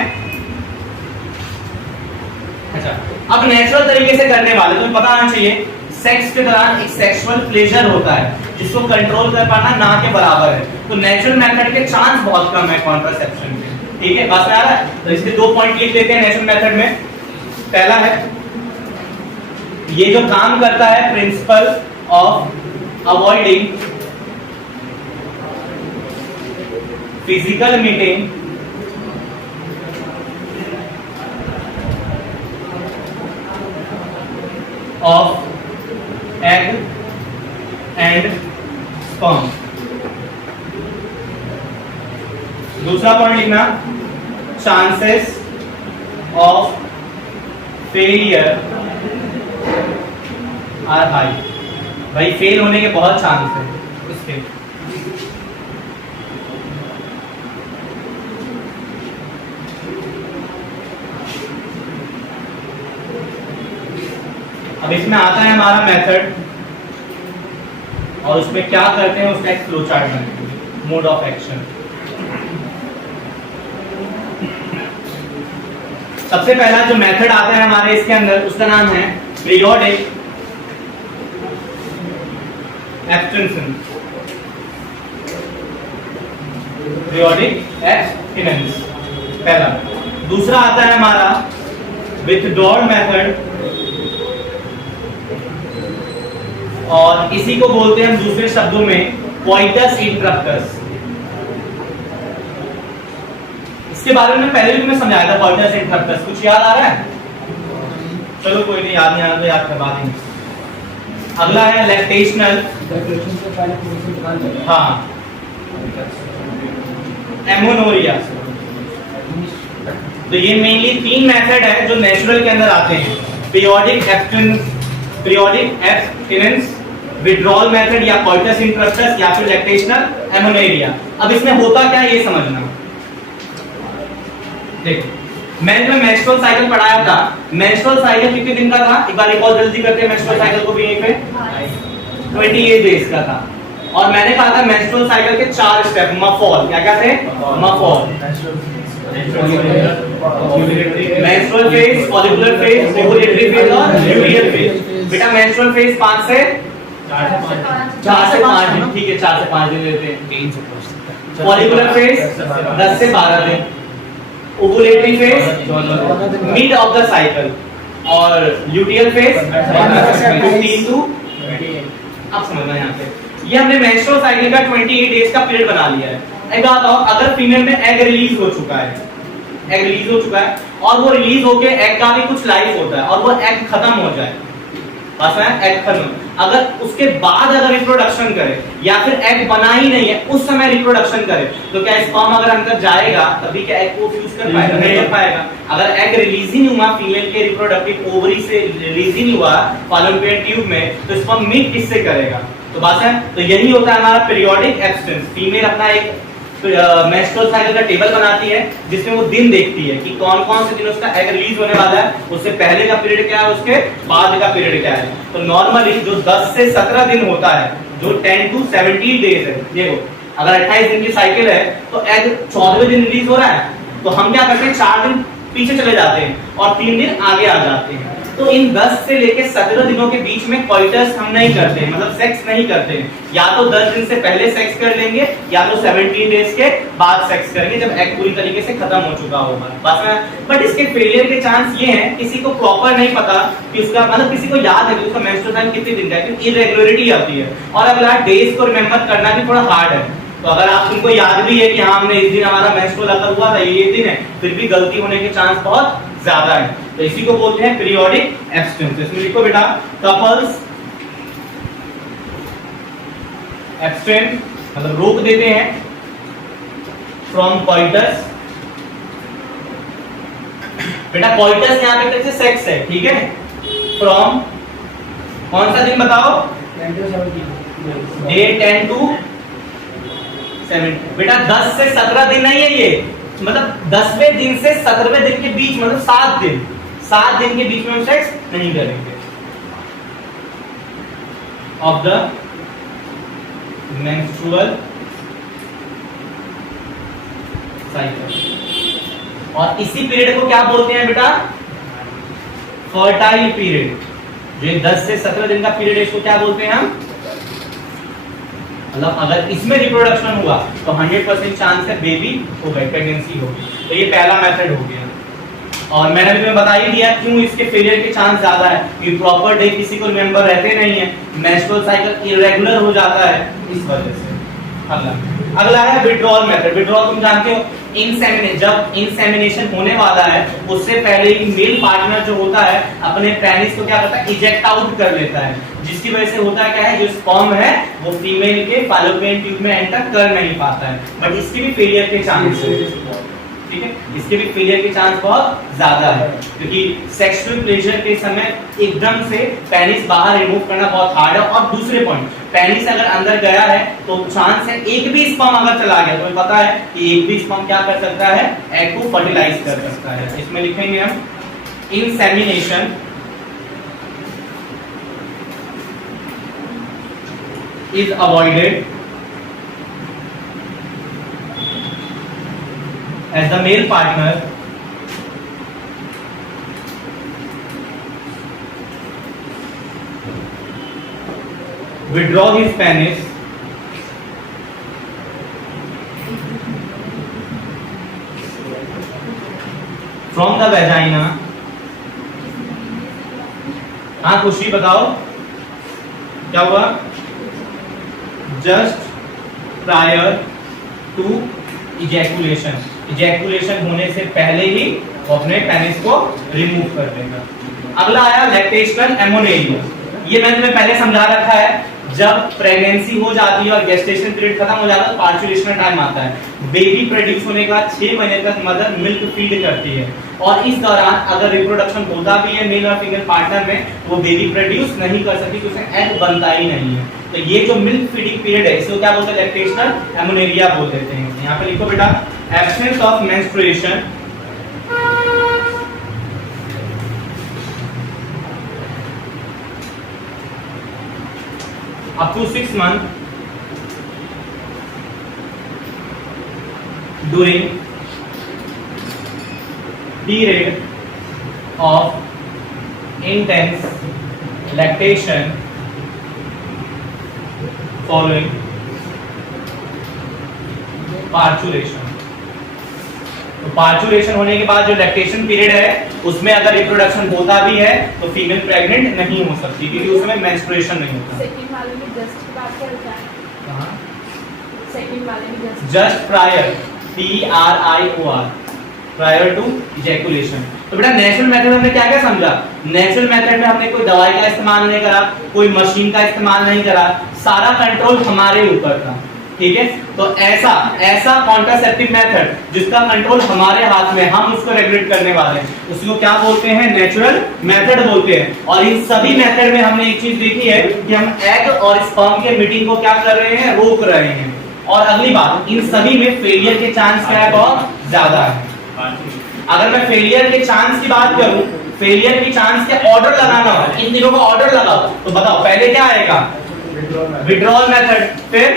अच्छा अब नेचुरल तरीके से करने वाले तुम्हें पता होना चाहिए, सेक्स के दौरान एक सेक्सुअल प्लेजर होता है जिसको कंट्रोल कर पाना ना के बराबर है। तो नेचुरल मेथड के चांस बहुत कम है कॉन्ट्रासेप्शन के, ठीक है, बात में आ रहा है। तो इसके 2 पॉइंट लिख लेते हैं नेचुरल मेथड में। पहला है ये जो काम करता है principle of avoiding physical meeting of egg and sperm। दूसरा पॉइंट लिखना, chances of failure are high. भाई फेल होने के बहुत चांस है इसके। अब इसमें आता है हमारा मेथड और उसमें क्या करते हैं उसका एक फ्लो चार्ट बनाएंगे, मोड ऑफ एक्शन। सबसे पहला जो मेथड आता है हमारे इसके अंदर उसका नाम है पीरियोडिक एब्स्टिनेंस। पीरियोडिक एब्स्टिनेंस पहला। दूसरा आता है हमारा विथड्रॉल मेथड और इसी को बोलते हैं हम दूसरे शब्दों में कोइटस इंटरप्टस। इसके बारे में पहले भी मैं समझाया था कोइटस इंटरप्टस, कुछ याद आ रहा है? चलो कोई नहीं, याद नहीं आ रहा तो याद करवा देंगे। अगला है लैक्टेशनल, हाँ एमोनोरिया। तो ये मेनली 3 मेथड है जो नेचुरल के अंदर आते हैं, पीरियोडिक एब्स्टिनेंस, विड्रॉल मेथड या कोइटस इंटरप्टस या फिर लैक्टेशनल एमोनोरिया। अब इसमें होता क्या है ये समझना। देखो मैंने मेंस्ट्रुअल साइकिल पढ़ाया था, मेंस्ट्रुअल साइकिल कितने दिन का था, एक बार रिकॉल जल्दी करते हैं मेंस्ट्रुअल साइकिल को भी यहीं पे 28 डेज का था। और मैंने कहा था मेंस्ट्रुअल साइकिल के 4 स्टेप, मफॉल, क्या क्या थे? मफॉल, menstrual phase, follicular phase, ovulatory phase और ल्यूटियल फेज। बेटा मेंस्ट्रुअल फेज 4 से 5 दिन, ठीक है 4 से 5 दिन लेते हैं। फॉलिकुलर फेज 10 से 12 दिन, ovulatory phase mid of the cycle और ल्यूटियल फेज 15 टू, आप समझना यहाँ पे ये हमने मेंस्ट्रुअल साइकिल का 28 डेज का पीरियड बना लिया है। एक बात और, अगर फीमेल में एग रिलीज हो चुका है, एग रिलीज हो चुका है और वो रिलीज होके एग का भी कुछ लाइफ होता है और वो एग खत्म हो जाए, बस है एग खत्म, अगर उसके बाद अगर रिप्रोडक्शन करे या फिर एग बना ही नहीं है उस समय रिप्रोडक्शन करे तो क्या स्पर्म अगर अंदर जाएगा तभी क्या एग को फ्यूज कर पाएगा? नहीं कर पाएगा। अगर एग रिलीज ही नहीं हुआ, फीमेल के रिप्रोडक्टिव ओवरी से रिलीज ही नहीं हुआ फैलोपियन ट्यूब में, तो स्पर्म मीट किससे करेगा? तो बात है, तो यही होता है हमारा पीरियोडिक एब्स्टेंस। फीमेल अपना एक मेंस्ट्रुअल साइकिल का टेबल बनाती है जिसमें वो दिन देखती है कि कौन कौन से दिन उसका एग रिलीज होने वाला है, उससे पहले का पीरियड क्या है, उसके बाद का पीरियड क्या है। तो नॉर्मली जो 10 से 17 दिन होता है, जो 10 to 17 डेज है, देखो अगर 28 दिन की साइकिल है तो एग 14वें दिन रिलीज हो रहा है, तो हम क्या करते हैं 4 दिन पीछे चले जाते हैं और 3 दिन आगे आ जाते हैं। तो इन 10 से लेके 17 दिनों के बीच में कोइटस हम नहीं करते, मतलब सेक्स नहीं करते, या तो 10 दिन से पहले सेक्स कर लेंगे या तो 17 डेज के बाद सेक्स करेंगे जब एग पूरी तरीके से खत्म हो चुका होगा, बस में। बट इसके फेलियर के चांस ये हैं, किसी को प्रॉपर नहीं पता कि उसका मतलब किसी को याद है कि उसका मेंस्ट्रुअल टाइम कितने दिन का है, क्योंकि इरेगुलरिटी आती है और अगला डेज को रिमेंबर करना भी थोड़ा हार्ड है। तो अगर आप तुमको याद भी है कि हाँ हमने इस दिन हमारा मेंस्ट्रुअल अगर हुआ था, ये दिन है, फिर भी गलती होने के चांस बहुत ज्यादा है, तो इसी को बोलते हैं पीरियोडिक एब्स्टेंस। इसमें लिखो बेटा, कपल्स एब्स्टेंट मतलब रोक देते हैं फ्रॉम कोइटस। बेटा कोइटस यहाँ पे कैसे सेक्स है, ठीक है, फ्रॉम कौन सा दिन बताओ, डे 10 to 7। बेटा 10 से 17 दिन नहीं है ये, मतलब 10वें दिन से 17वें दिन के बीच, मतलब 7 दिन, 7 दिन के बीच में हम सेक्स नहीं करेंगे ऑफ द मेंस्ट्रुअल साइकिल। और इसी पीरियड को क्या बोलते हैं बेटा, फर्टाइल पीरियड। जो 10 से 17 दिन का पीरियड है इसको क्या बोलते हैं हम, मतलब अगर इसमें रिप्रोडक्शन हुआ तो 100% चांस है बेबी हो गई, प्रेगनेंसी होगी। तो ये पहला मेथड हो गया। और मैंने भी बता ही दिया क्यों इसके फेलियर के चांस ज्यादा है, कि प्रॉपर डे किसी को रिमेंबर रहते नहीं है, मेंस्ट्रुअल साइकिल इरेगुलर हो जाता है इस वजह से। अगला है विड्रॉल मेथड। विड्रॉल तुम जानते हो, जब इंसेमिनेशन होने वाला है उससे पहले ही मेल पार्टनर जो होता है अपने पेनिस को क्या करता है, इजेक्ट आउट कर लेता है, जिसकी वजह से होता है क्या है, जो स्पर्म है वो फीमेल के फैलोपियन ट्यूब में एंटर कर नहीं पाता है। बट इसके भी फेलियर के चांस है, ठीक है, इसके भी फेलियर के चांस बहुत ज्यादा है, क्योंकि सेक्सुअल प्लेजर के समय एकदम से पेनिस बाहर रिमूव करना बहुत हार्ड है। और दूसरे पॉइंट, पेनिस अगर अंदर गया है तो चांस है एक भी स्पर्म अगर चला गया, तो पता है कि एक भी स्पर्म क्या कर सकता है, एग को फर्टिलाइज कर सकता है। इसमें लिखेंगे हम insemination is avoided as the male partner withdraw his penis from the vagina। हाँ खुशी बताओ क्या हुआ, just prior to ejaculation। Ejaculation होने से पहले ही वो अपने पेनिस को रिमूव कर देगा। अगला आया लैक्टेशनल एमोनेरिया। ये मैंने तुम्हें पहले समझा रखा है, जब प्रेगनेंसी हो जाती है और गेस्टेशन पीरियड खत्म हो जाता है तो पार्चुलेशन टाइम आता है। बेबी प्रोड्यूस होने के बाद 6 महीने तक मदर मिल्क फीड करती है और इस दौरान अगर रिप्रोडक्शन होता भी है मेल और फीमेल पार्टनर में, वो बेबी प्रोड्यूस नहीं कर सकती क्योंकि उसमें एग बनता ही नहीं है। तो ये जो मिल्क फीडिंग पीरियड है इसको क्या बोलते हैं, लैक्टेशनल एमोनेरिया बोल देते हैं। यहाँ पे लिखो बेटा, absence of menstruation up to 6 months during period of intense lactation following parturition। तो पार्चुरेशन होने के बाद जो लैक्टेशन पीरियड है उसमें अगर रिप्रोडक्शन होता भी है तो फीमेल प्रेग्नेंट नहीं हो सकती क्योंकि उसमें मेंस्ट्रुएशन नहीं होता। सेकंड वाले में जस्ट की बात कर रहा है, कहां? सेकंड वाले में just prior, PRIOR, prior to ejaculation. तो बेटा नेचुरल मेथड हमने क्या क्या समझा? नेचुरल मेथड में हमने कोई दवाई का इस्तेमाल नहीं करा, कोई मशीन का इस्तेमाल नहीं करा, सारा कंट्रोल हमारे ऊपर था। ठीक है, तो ऐसा कॉन्ट्रासेप्टिव मेथड जिसका कंट्रोल हमारे हाथ में, हम उसको रेगुलेट करने वाले हैं, उसको क्या बोलते हैं? नेचुरल मेथड बोलते हैं। और इन सभी मेथड में हमने एक चीज देखी है कि हम एग और स्पर्म के मीटिंग को क्या कर रहे हैं? रोक रहे हैं। और अगली बात, इन सभी में फेलियर के चांस क्या है? बहुत ज्यादा है। अगर मैं फेलियर के चांस की बात करूं, फेलियर की चांस के ऑर्डर लगाना हो, इन तीनों का ऑर्डर लगाओ, तो बताओ पहले क्या आएगा? विड्रॉल मेथड, फिर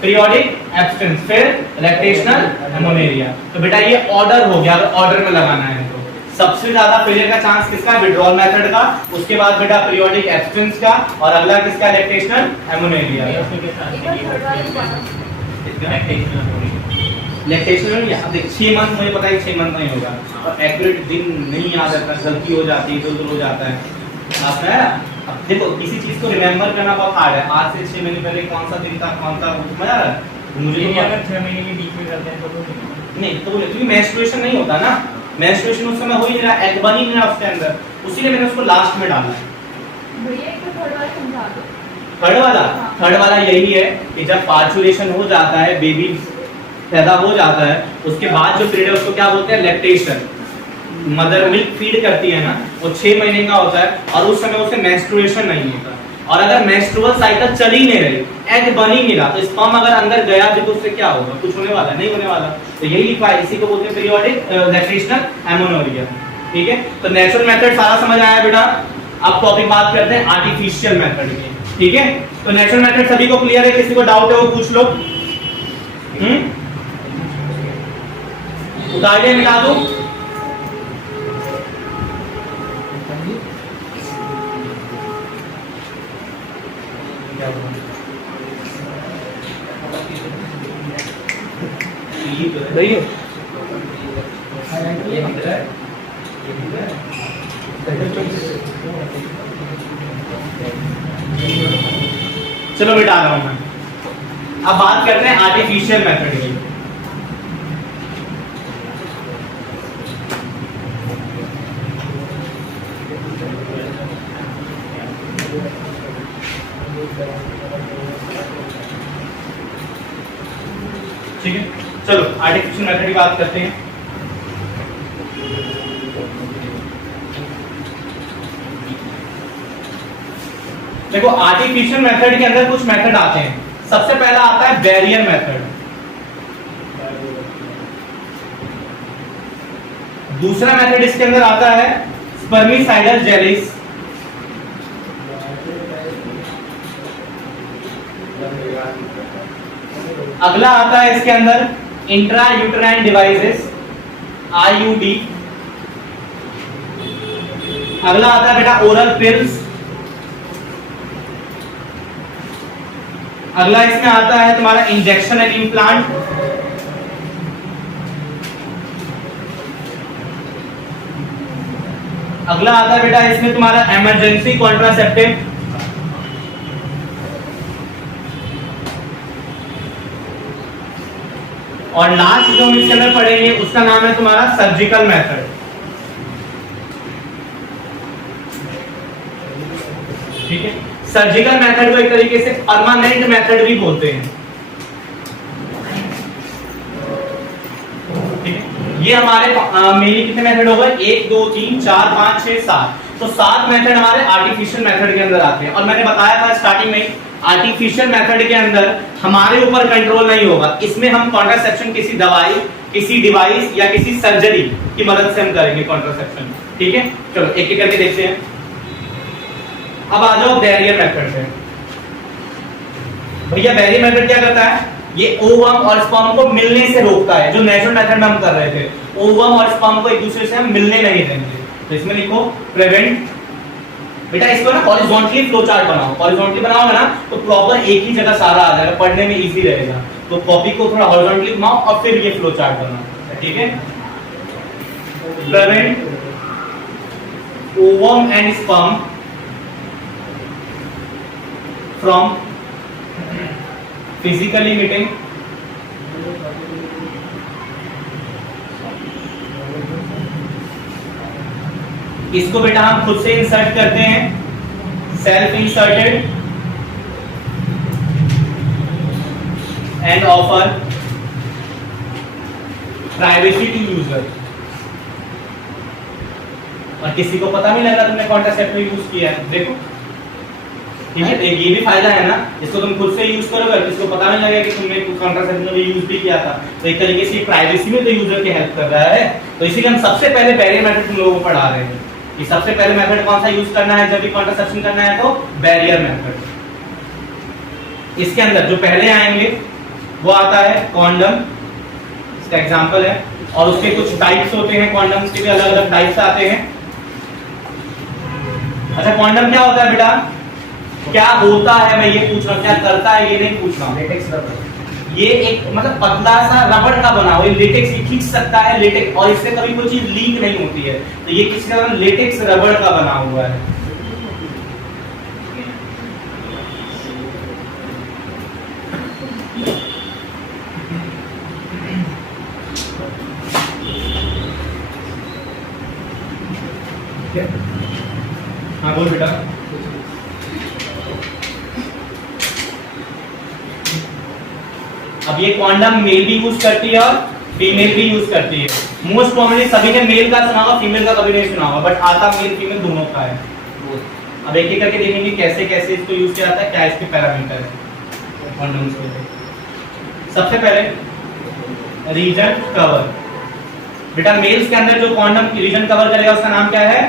पीरियोडिक एब्सेंस, फिर लैक्टेशनल एमोनेरिया। तो बेटा ये ऑर्डर हो गया, अगर ऑर्डर में लगाना है तो सबसे ज्यादा फेलियर का चांस किसका है? विड्रॉल मेथड का, उसके बाद बेटा पीरियोडिक एब्सेंस का, और अगला किसका? लैक्टेशनल एमोनेरिया। लैक्टेशनल अब देख 6 मंथ मुझे पता है 6 मंथ नहीं होगा, और एक्यूरेट दिन नहीं याद रहता, गलती हो जाती है, इधर हो जाता है। आप है अब देखो किसी चीज को रिमेंबर करना बहुत हार्ड है। आज से 6 महीने पहले कौन सा दिन था, कौन सा मजा आ रहा है मुझे तो अगर 6 महीने के बीच में करते हैं तो नहीं, तो बोले क्योंकि मेंस्ट्रुएशन नहीं होता ना, मेंस्ट्रुएशन उस समय हो ही नहीं रहा, एग बन ही नहीं रहा उसके अंदर, उसीलिए मैंने उसको लास्ट में डाला है। भैया एक थर्ड वाला समझा दो। थर्ड वाला यही है कि जब पार्चुरेशन हो जाता है, बेबी पैदा हो जाता है, उसके बाद जो पीरियड है उसको क्या बोलते हैं? लैक्टेशन। मदर मिल्क फीड करती है ना, वो 6 महीने का होता है, और उस समय उसे मेंस्ट्रुएशन नहीं होता। और अगर मेंस्ट्रुअल साइकिल चल ही नहीं रही, एग बन ही नहीं रहा, तो स्पर्म अगर अंदर गया भी तो उससे क्या होगा? कुछ होने वाला नहीं होने वाला। तो यही लिखा है, इसी को बोलते हैं पीरियोडिक लैक्टेशनल एमोनेरिया। ठीक है, तो नेचुरल मेथड सारा समझ आया बेटा। अब टॉपिक बात करते हैं आर्टिफिशियल मेथड की। ठीक है, तो नेचुरल मेथड सभी को क्लियर है? किसी को डाउट है वो पूछ लो। उतार दे, मिटा दो। चलो बेटा आ रहा हूं मैं। अब बात करते हैं आर्टिफिशियल मेथड की। ठीक है, चलो आर्टिफिशियल मेथड की बात करते हैं। देखो आर्टिफिशियल मेथड के अंदर कुछ मेथड आते हैं। सबसे पहला आता है बैरियर मेथड, दूसरा मेथड इसके अंदर आता है स्पर्मिसाइडल जेलिस, अगला आता है इसके अंदर इंट्रा यूटेराइन डिवाइसेस IUD, अगला आता है बेटा ओरल पिल्स, अगला इसमें आता है तुम्हारा इंजेक्शन एंड इम्प्लांट, अगला आता है बेटा इसमें तुम्हारा इमरजेंसी कॉन्ट्रासेप्टिव, और लास्ट जो हम इसके अंदर पढ़ेंगे उसका नाम है तुम्हारा सर्जिकल मेथड। ठीक है, सर्जिकल मेथड को एक तरीके से परमानेंट मेथड भी बोलते हैं। ठीक है, ये हमारे मेनली कितने मेथड हो गए? 1 2 3 4 5 6 7, तो 7 मेथड हमारे आर्टिफिशियल मेथड के अंदर आते हैं। और मैंने बताया था स्टार्टिंग में, आर्टिफिशियल मेथड के अंदर हमारे ऊपर कंट्रोल नहीं होगा, इसमें हम कॉन्ट्रासेप्शन किसी दवाई, किसी डिवाइस या किसी सर्जरी की मदद से हम करेंगे कॉन्ट्रासेप्शन। ठीक है, चलो एक एक करके देखते हैं। अब आ जाओ बैरियर मेथड पे। भैया बैरियर मेथड क्या करता है? ये ओवम और स्पर्म को मिलने से रोकता है, जो नेचुरल मेथड में हम कर रहे थे, ओवम और स्पर्म को एक दूसरे से हम मिलने नहीं देंगे। तो इसमें लिखो प्रिवेंट। बेटा इसको ना हॉरिजॉन्टली फ्लो चार्ट बनाओ, हॉरिजॉन्टली बनाओगे ना तो प्रॉपर एक ही जगह सारा आ जाएगा, पढ़ने में इजी रहेगा। तो कॉपी को थोड़ा हॉरिजॉन्टली घुमाओ और फिर ये फ्लो चार्ट बनाओ। ठीक है, prevent ovum and sperm from physically meeting इसको बेटा हम खुद से इंसर्ट करते हैं, self inserted and offer privacy to user. और किसी को पता नहीं लग रहा तुमने कॉन्ट्रासेप्टिव यूज किया है, देखो ठीक है। ये भी फायदा है ना, इसको तुम खुद से यूज करोगे, किसी को पता नहीं लगेगा कि तुमने कॉन्ट्रासेप्टिव में यूज भी किया था। तो एक तरीके से प्राइवेसी में तो यूजर की हेल्प कर रहा है। तो इसीलिए हम सबसे पहले बैरियर मेथड तुम लोगों को पढ़ा रहे हैं कि सबसे पहले मेथड कौन सा यूज करना है जब भी कॉन्ट्रासेप्शन करना है, तो बैरियर मेथड। इसके अंदर जो पहले आएंगे वो आता है कॉन्डम, इसका एग्जांपल है, और उसके कुछ टाइप्स होते हैं, कॉन्डम्स के भी अलग अलग टाइप्स आते हैं। अच्छा, कॉन्डम क्या होता है बेटा, क्या होता है मैं ये पूछ रहा हूँ, क्या करता है ये नहीं पूछ रहा हूँ। लेटेक्स रबर, ये एक मतलब पतला सा रबड़ का बना हुआ है, लेटेक्स ये खींच सकता है लेटेक्स, और इससे कभी कोई चीज लीक नहीं होती है। तो ये किसी तरह लेटेक्स रबड़ का बना हुआ है। हाँ बोल बेटा। अब ये कॉन्डम मेल भी यूज करती है और फीमेल भी यूज करती है। मोस्ट कॉमनली सभी ने मेल का सुना होगा, फीमेल का कभी नहीं सुना होगा, बट आता मेल फीमेल दोनों का है। अब एक एक करके देखेंगे कैसे कैसे इसको यूज किया जाता है, क्या इसके पैरामीटर है कॉन्डम्स के। सबसे पहले रीजन कवर। बेटा मेल्स के अंदर जो कॉन्डम रीजन कवर करेगा उसका नाम क्या है?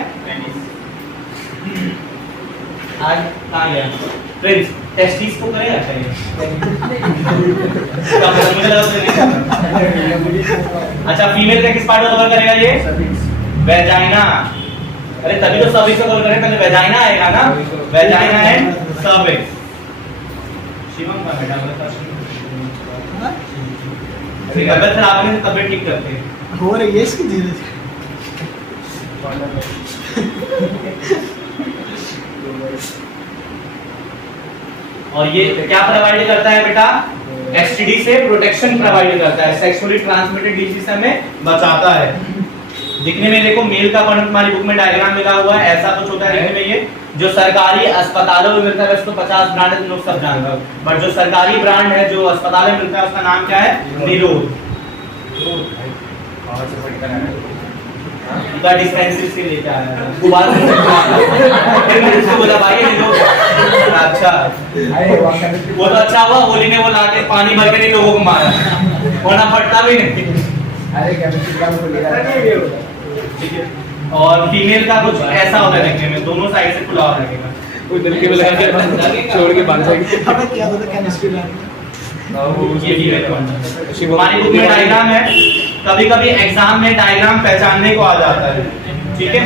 आज कहाँ गया? प्रिंस टेस्टिस को करेगा चाहिए। अच्छा, फीमेल का किस पार्ट को कवर करेगा ये? वेजाइना। अरे तभी तो सर्विक्स को कवर करेंगे, पहले वेजाइना आएगा ना, वेजाइना एंड सर्विक्स। शिवम का बेटा बता। तबियत खराब है तो तबियत ठीक करते हैं। हो रही है इसकी धीरे धीरे। और ये क्या प्रोवाइड करता है बेटा? एसटीडी से प्रोटेक्शन प्रोवाइड करता है, सेक्सुअली ट्रांसमिटेड डिजीज से हमें बचाता है। दिखने में देखो मेल का कॉन्डम हमारी बुक में डायग्राम मिला हुआ है, ऐसा कुछ होता है दिखने में। ये जो सरकारी अस्पतालों में मिलता है उसको 50 ब्रांड तुम लोग सब जानते हो, बट जो सरकारी ब्रांड है जो अस्पतालों में मिलता है उसका नाम क्या है? निरोध। का डिस्पेंसरी से लेके आया है दोबारा। फिर मैंने उसको बोला भाई ये लोग अच्छा, वो तो अच्छा हुआ होली ने वो लाके पानी भर के नहीं लोगों को मारा, होना पड़ता भी नहीं। अरे केमिस्ट्री का बोल रहा है। ठीक है, और फीमेल का कुछ ऐसा होता है देखने में, दोनों साइड से खुला हुआ लगेगा, कोई दिल के में लगा के छोड़ के बांध जाएगी। हमें क्या होता है केमिस्ट्री लैब में? ये फीमेल कॉन्डम हमारी बुक में डायग्राम है। कभी-कभी एग्जाम में डायग्राम पहचानने को आ जाता है, ठीक है।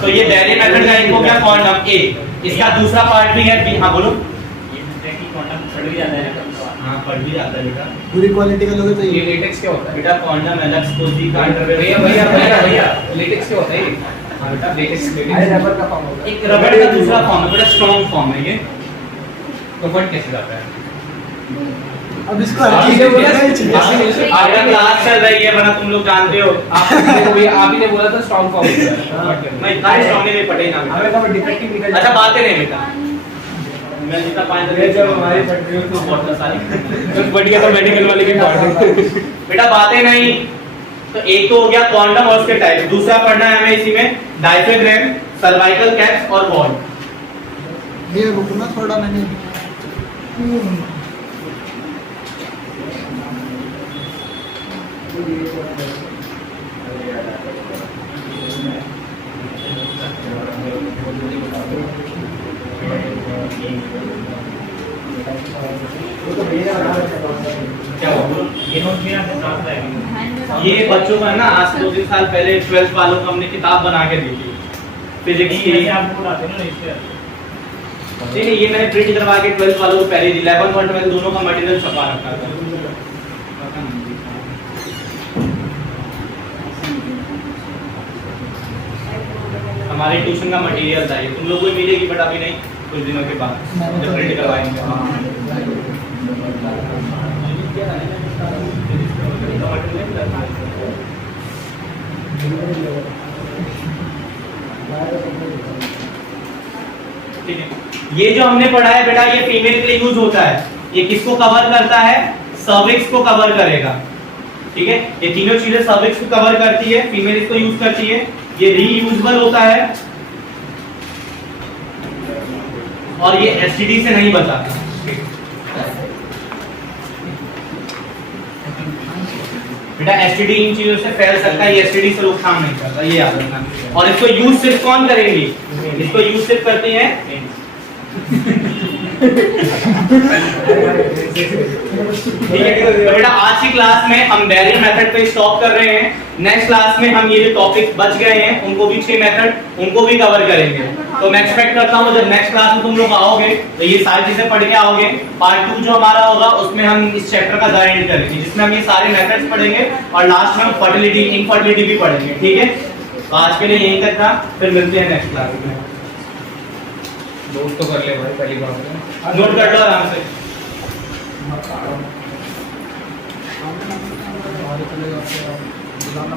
तो ये बैरियर मेथड का इनको क्या कॉन्डम ए, इसका दूसरा पार्ट भी है बी। हाँ बोलो। ये कॉन्डम फट भी जाता है। हाँ फट भी जाता है बेटा। पूरी क्वालिटी का लोगे तो ये लेटेक्स क्या होता है बेटा? कॉन्डम एलेक्स कोजी का अंडरवेयर। भैया लेटेक्स क्या होता है? हाँ बेटा लेटेक्स अरे रबर का फॉर्म होता है। एक रबड़ का दूसरा फॉर्म है बेटा, स्ट्रॉन्ग फॉर्म है ये। तो फट कैसे जाता है? अब इसको हर चीज में बोलना ही चाहिए। आपका क्लास चल रही है वरना तुम लोग जानते हो। आप ही ने बोला था स्ट्रांग फॉर्म होता है। मैं इतना स्ट्रॉन्ग नहीं पढ़े ना। हमें तो डिफेक्टिव निकल अच्छा बातें नहीं बेटा, मैं जितना पानी ये जब हमारी फैक्ट्री तो बोतल सारी तो बढ़ गया तो मेडिकल वाले की पार्ट है। बेटा बातें नहीं। तो एक तो हो गया कॉन्डम और उसके टाइप, दूसरा पढ़ना है हमें इसी में डायफ्राम, सर्वाइकल कैप्स और वॉल। ये बुक में थोड़ा मैंने क्या ये बच्चों का ना आज से 2-3 साल पहले 12th वालों को हमने किताब बना के दी थी फिजिक्स की। नहीं ये मैंने प्रिंट करवा के 12th वालों को पहले दी। 11th में दोनों का मटेरियल छपा रखा था। हमारे ट्यूशन का मटेरियल था ये, तुम लोगों को मिलेगी बट अभी नहीं, कुछ दिनों के बाद जब प्रिंट करवाएंगे। ठीक है, ये जो हमने पढ़ा है बेटा ये फीमेल के लिए यूज होता है। ये किसको कवर करता है? सर्विक्स को कवर करेगा। ठीक है, ये तीनों चीजें सर्विक्स को कवर करती है, फीमेल इसको यूज करती है। ये रीयूजेबल होता है और ये एसटीडी से नहीं बचाता। बेटा एसटीडी इन चीजों से फैल सकता है, ये एसटीडी से रोकथाम नहीं करता, ये याद रखना। और इसको यूज सिर्फ कौन करेंगे? इसको यूज सिर्फ करते हैं ठीक है। तो बेटा आज की क्लास में हम बैरियर मेथड पे स्टॉप कर रहे हैं। नेक्स्ट क्लास में हम ये जो टॉपिक बच गए हैं उनको भी 6 मेथड उनको भी कवर करेंगे। तो मैं एक्सपेक्ट करता हूँ जब नेक्स्ट क्लास में तुम लोग आओगे तो ये सारी चीजें पढ़ के आओगे। पार्ट 2 जो हमारा होगा उसमें हम इस चैप्टर का गाइड करेंगे जिसमें हम ये सारे मेथड्स पढ़ेंगे और लास्ट में हम फर्टिलिटी इनफर्टिलिटी भी पढ़ेंगे। ठीक है, तो आज के लिए यहीं तक था, फिर मिलते हैं नेक्स्ट क्लास में। नोट तो कर ले भाई पहली बात। नोट कर लो आराम से। और चलेगा